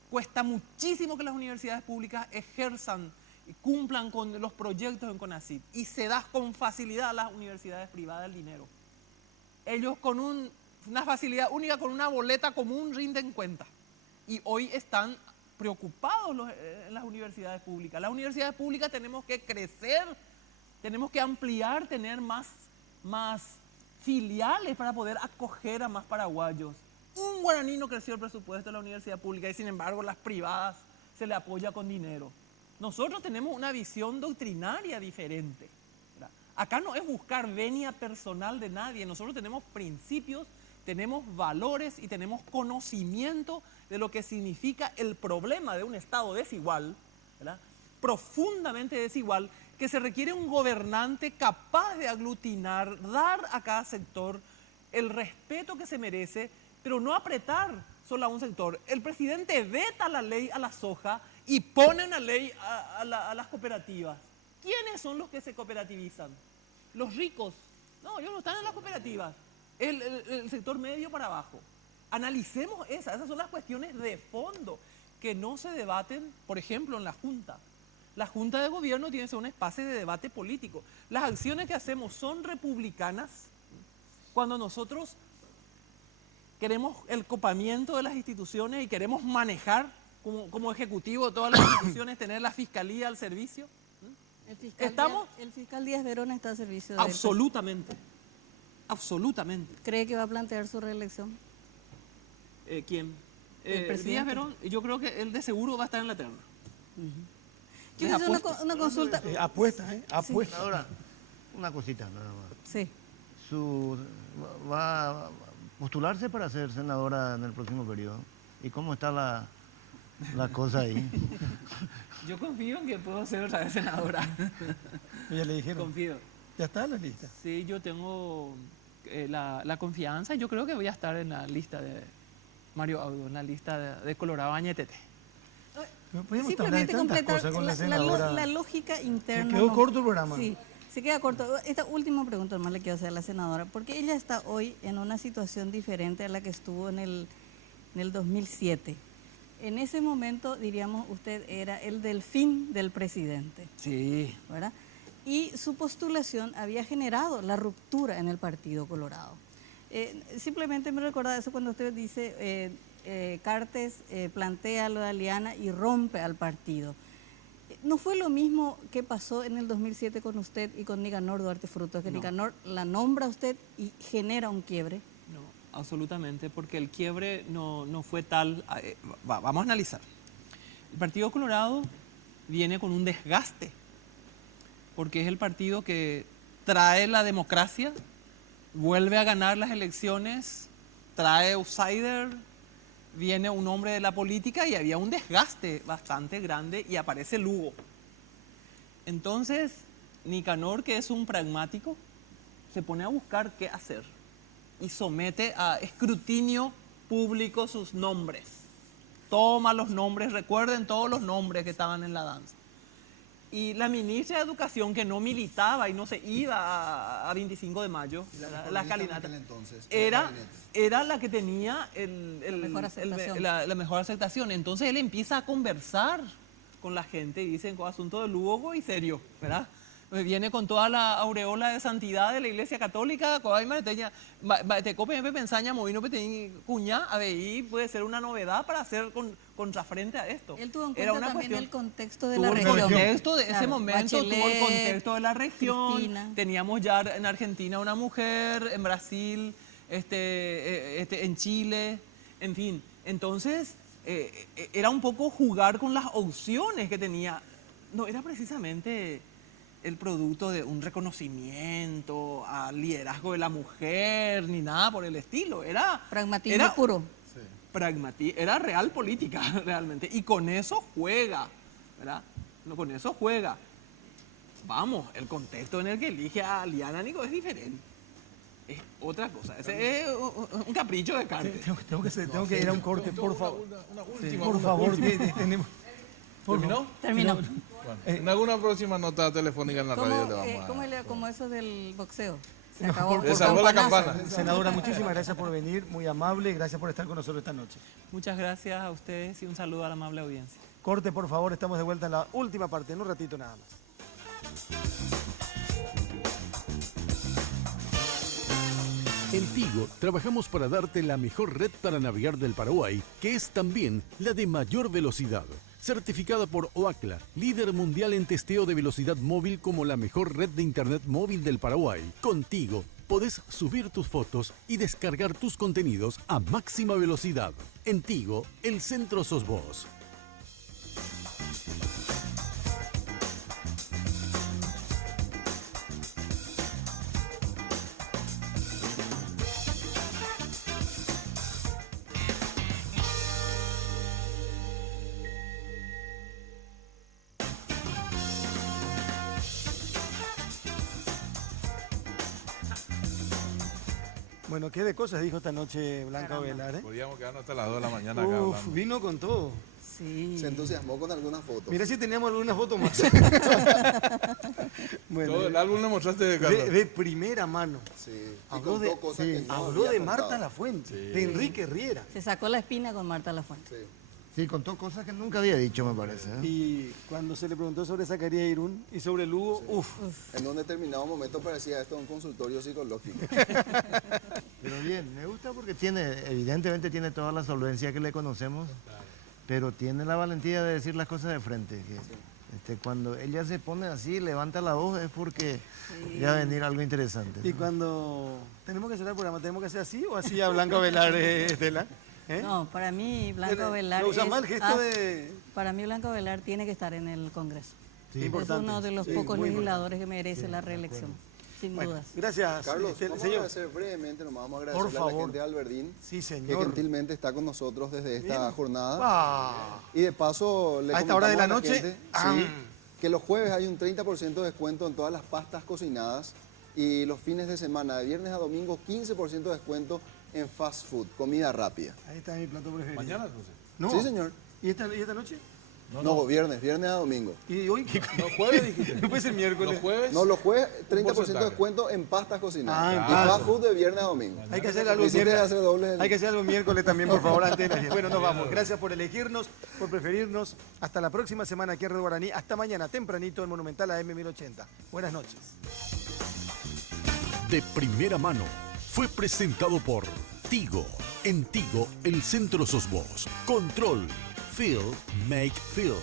Cuesta muchísimo que las universidades públicas ejerzan y cumplan con los proyectos en CONACYT, y se da con facilidad a las universidades privadas el dinero. Ellos con una facilidad única, con una boleta común, rinden cuenta. Y hoy están preocupados en las universidades públicas. Las universidades públicas tenemos que crecer, tenemos que ampliar, tener más filiales para poder acoger a más paraguayos. Un guaraní no creció el presupuesto de la universidad pública y sin embargo las privadas se le apoya con dinero. Nosotros tenemos una visión doctrinaria diferente, ¿verdad? Acá no es buscar venia personal de nadie, nosotros tenemos principios, tenemos valores y tenemos conocimiento de lo que significa el problema de un Estado desigual, ¿verdad?, profundamente desigual, que se requiere un gobernante capaz de aglutinar, dar a cada sector el respeto que se merece, pero no apretar solo a un sector. El presidente veta la ley a la soja y pone una ley a las cooperativas. ¿Quiénes son los que se cooperativizan? Los ricos. No, ellos no están en las cooperativas. El sector medio para abajo. Analicemos esas son las cuestiones de fondo que no se debaten, por ejemplo, en la Junta. La Junta de Gobierno tiene que ser un espacio de debate político. Las acciones que hacemos son republicanas cuando nosotros queremos el copamiento de las instituciones y queremos manejar como ejecutivo de todas las instituciones, tener la fiscalía al servicio. El fiscal Díaz Verón está al servicio de absolutamente. absolutamente. ¿Cree que va a plantear su reelección? ¿Quién? El presidente. Díaz Verón, yo creo que él de seguro va a estar en la terna. Yo Les hice apuesto. una consulta. Apuesta, ¿eh? Apuesta. Ahora, una cosita nada más. Sí. Va a postularse para ser senadora en el próximo periodo. ¿Y cómo está la cosa ahí? Yo confío en que puedo ser otra vez senadora. Ya le dijeron. Confío. ¿Ya está en la lista? Sí, yo tengo la confianza. Yo creo que voy a estar en la lista de Mario Audo, en la lista de Colorado Añetete. Simplemente completar la lógica interna. Quedó corto el programa. Sí, se queda corto. Esta última pregunta más le quiero hacer a la senadora, porque ella está hoy en una situación diferente a la que estuvo en el 2007. En ese momento, diríamos, usted era el delfín del presidente. Sí. ¿Verdad? Y su postulación había generado la ruptura en el Partido Colorado. Simplemente me recordaba eso cuando usted dice, Cartes plantea lo de Aliana y rompe al partido. ¿No fue lo mismo que pasó en el 2007 con usted y con Nicanor Duarte Frutos? Que No. Nicanor la nombra a usted y genera un quiebre. No, absolutamente, porque el quiebre no fue tal. Vamos a analizar. El Partido Colorado viene con un desgaste, porque es el partido que trae la democracia, vuelve a ganar las elecciones, trae outsider, viene un hombre de la política y había un desgaste bastante grande y aparece Lugo. Entonces, Nicanor, que es un pragmático, se pone a buscar qué hacer y somete a escrutinio público sus nombres. Toma los nombres, recuerden todos los nombres que estaban en la danza. Y la ministra de Educación, que no militaba y no se iba a 25 de mayo, la escalinata, era la que tenía la mejor aceptación. Entonces él empieza a conversar con la gente y dice, con asunto de Lugo y serio, ¿verdad? Viene con toda la aureola de santidad de la Iglesia Católica, te cope pensaña movino cuña, a ver, puede ser una novedad para hacer contrafrente a esto. Él tuvo en cuenta también el contexto de la tuvo región. El contexto de ese Claro, momento, Bachelet, tuvo el contexto de la región. Cristina. Teníamos ya en Argentina una mujer, en Brasil, en Chile, en fin. Entonces, era un poco jugar con las opciones que tenía. No era precisamente el producto de un reconocimiento al liderazgo de la mujer, ni nada por el estilo. Era pragmatismo puro. Era real política, realmente. Y con eso juega, ¿verdad? Con eso juega. Vamos, el contexto en el que elige a Aliana Nico es diferente. Es otra cosa. Ese es un capricho de Cartes. Tengo que ir a un corte, por favor. Una última. Por favor, ¿Terminó? Terminó. En alguna próxima nota telefónica en la radio le vamos a... ¿Cómo eso del boxeo? Se acabó. Le salvó la campana. Senadora, muchísimas gracias por venir, muy amable, gracias por estar con nosotros esta noche. Muchas gracias a ustedes y un saludo a la amable audiencia. Corte, por favor, estamos de vuelta en la última parte, en un ratito nada más. En Tigo trabajamos para darte la mejor red para navegar del Paraguay, que es también la de mayor velocidad. Certificada por Ookla, líder mundial en testeo de velocidad móvil como la mejor red de internet móvil del Paraguay. Contigo podés subir tus fotos y descargar tus contenidos a máxima velocidad. En Tigo, el centro sos vos. Bueno, ¿qué de cosas dijo esta noche Blanca Ovelar? Podíamos quedarnos hasta las 2 de la mañana acá Uf, hablando. vino con todo. Sí. Se entusiasmó con algunas fotos. Mira si teníamos alguna foto más. Bueno, Todo el álbum le mostraste de Carlos. de primera mano. Sí. Habló de, habló de Marta Lafuente, de Enrique Riera. Se sacó la espina con Marta Lafuente. Sí, contó cosas que nunca había dicho, me parece. Y cuando se le preguntó sobre Zacarías Irún y sobre Lugo, En un determinado momento parecía esto un consultorio psicológico. Pero bien, me gusta porque evidentemente tiene toda la solvencia que le conocemos, pero tiene la valentía de decir las cosas de frente. Cuando ella se pone así, levanta la voz, es porque ya va a venir algo interesante. Y cuando tenemos que cerrar el programa, ¿tenemos que hacer así o así a Blanca Velar, Estela? No, para mí Blanca Velar ¿No usa mal gesto de...? Para mí Blanca Velar tiene que estar en el Congreso. Sí, es uno de los pocos muy legisladores que merece la reelección, sin dudas. Gracias, Carlos, vamos a señor. agradecer brevemente, nos vamos a Por agradecer a la favor. gente de Alberdín, Sí, que señor. gentilmente está con nosotros desde esta Bien. jornada. Ah. Y de paso le A esta hora de la comentamos a noche, gente, ah. sí, que los jueves hay un 30% de descuento en todas las pastas cocinadas y los fines de semana, de viernes a domingo, 15% de descuento en fast food, comida rápida. Ahí está mi plato preferido. Mañana, José. No. Sí, señor. ¿Y esta noche? No, viernes a domingo. ¿Y hoy qué? No, jueves dijiste. No puede ser miércoles. Los jueves. No, los jueves 30% de porcentaje. descuento en pastas cocinadas. Ah, en y pastas. fast food de viernes a domingo. Hay que hacer algo Hiciste miércoles. hacer doble Hay que hacer algo miércoles también, por favor, antes de las 10. Bueno, nos vamos. Gracias por elegirnos, por preferirnos. Hasta la próxima semana aquí en Red Guaraní. Hasta mañana, tempranito, en Monumental AM 1080. Buenas noches. De primera mano fue presentado por Tigo. En Tigo, el centro sos vos. Control. Feel. Make feel.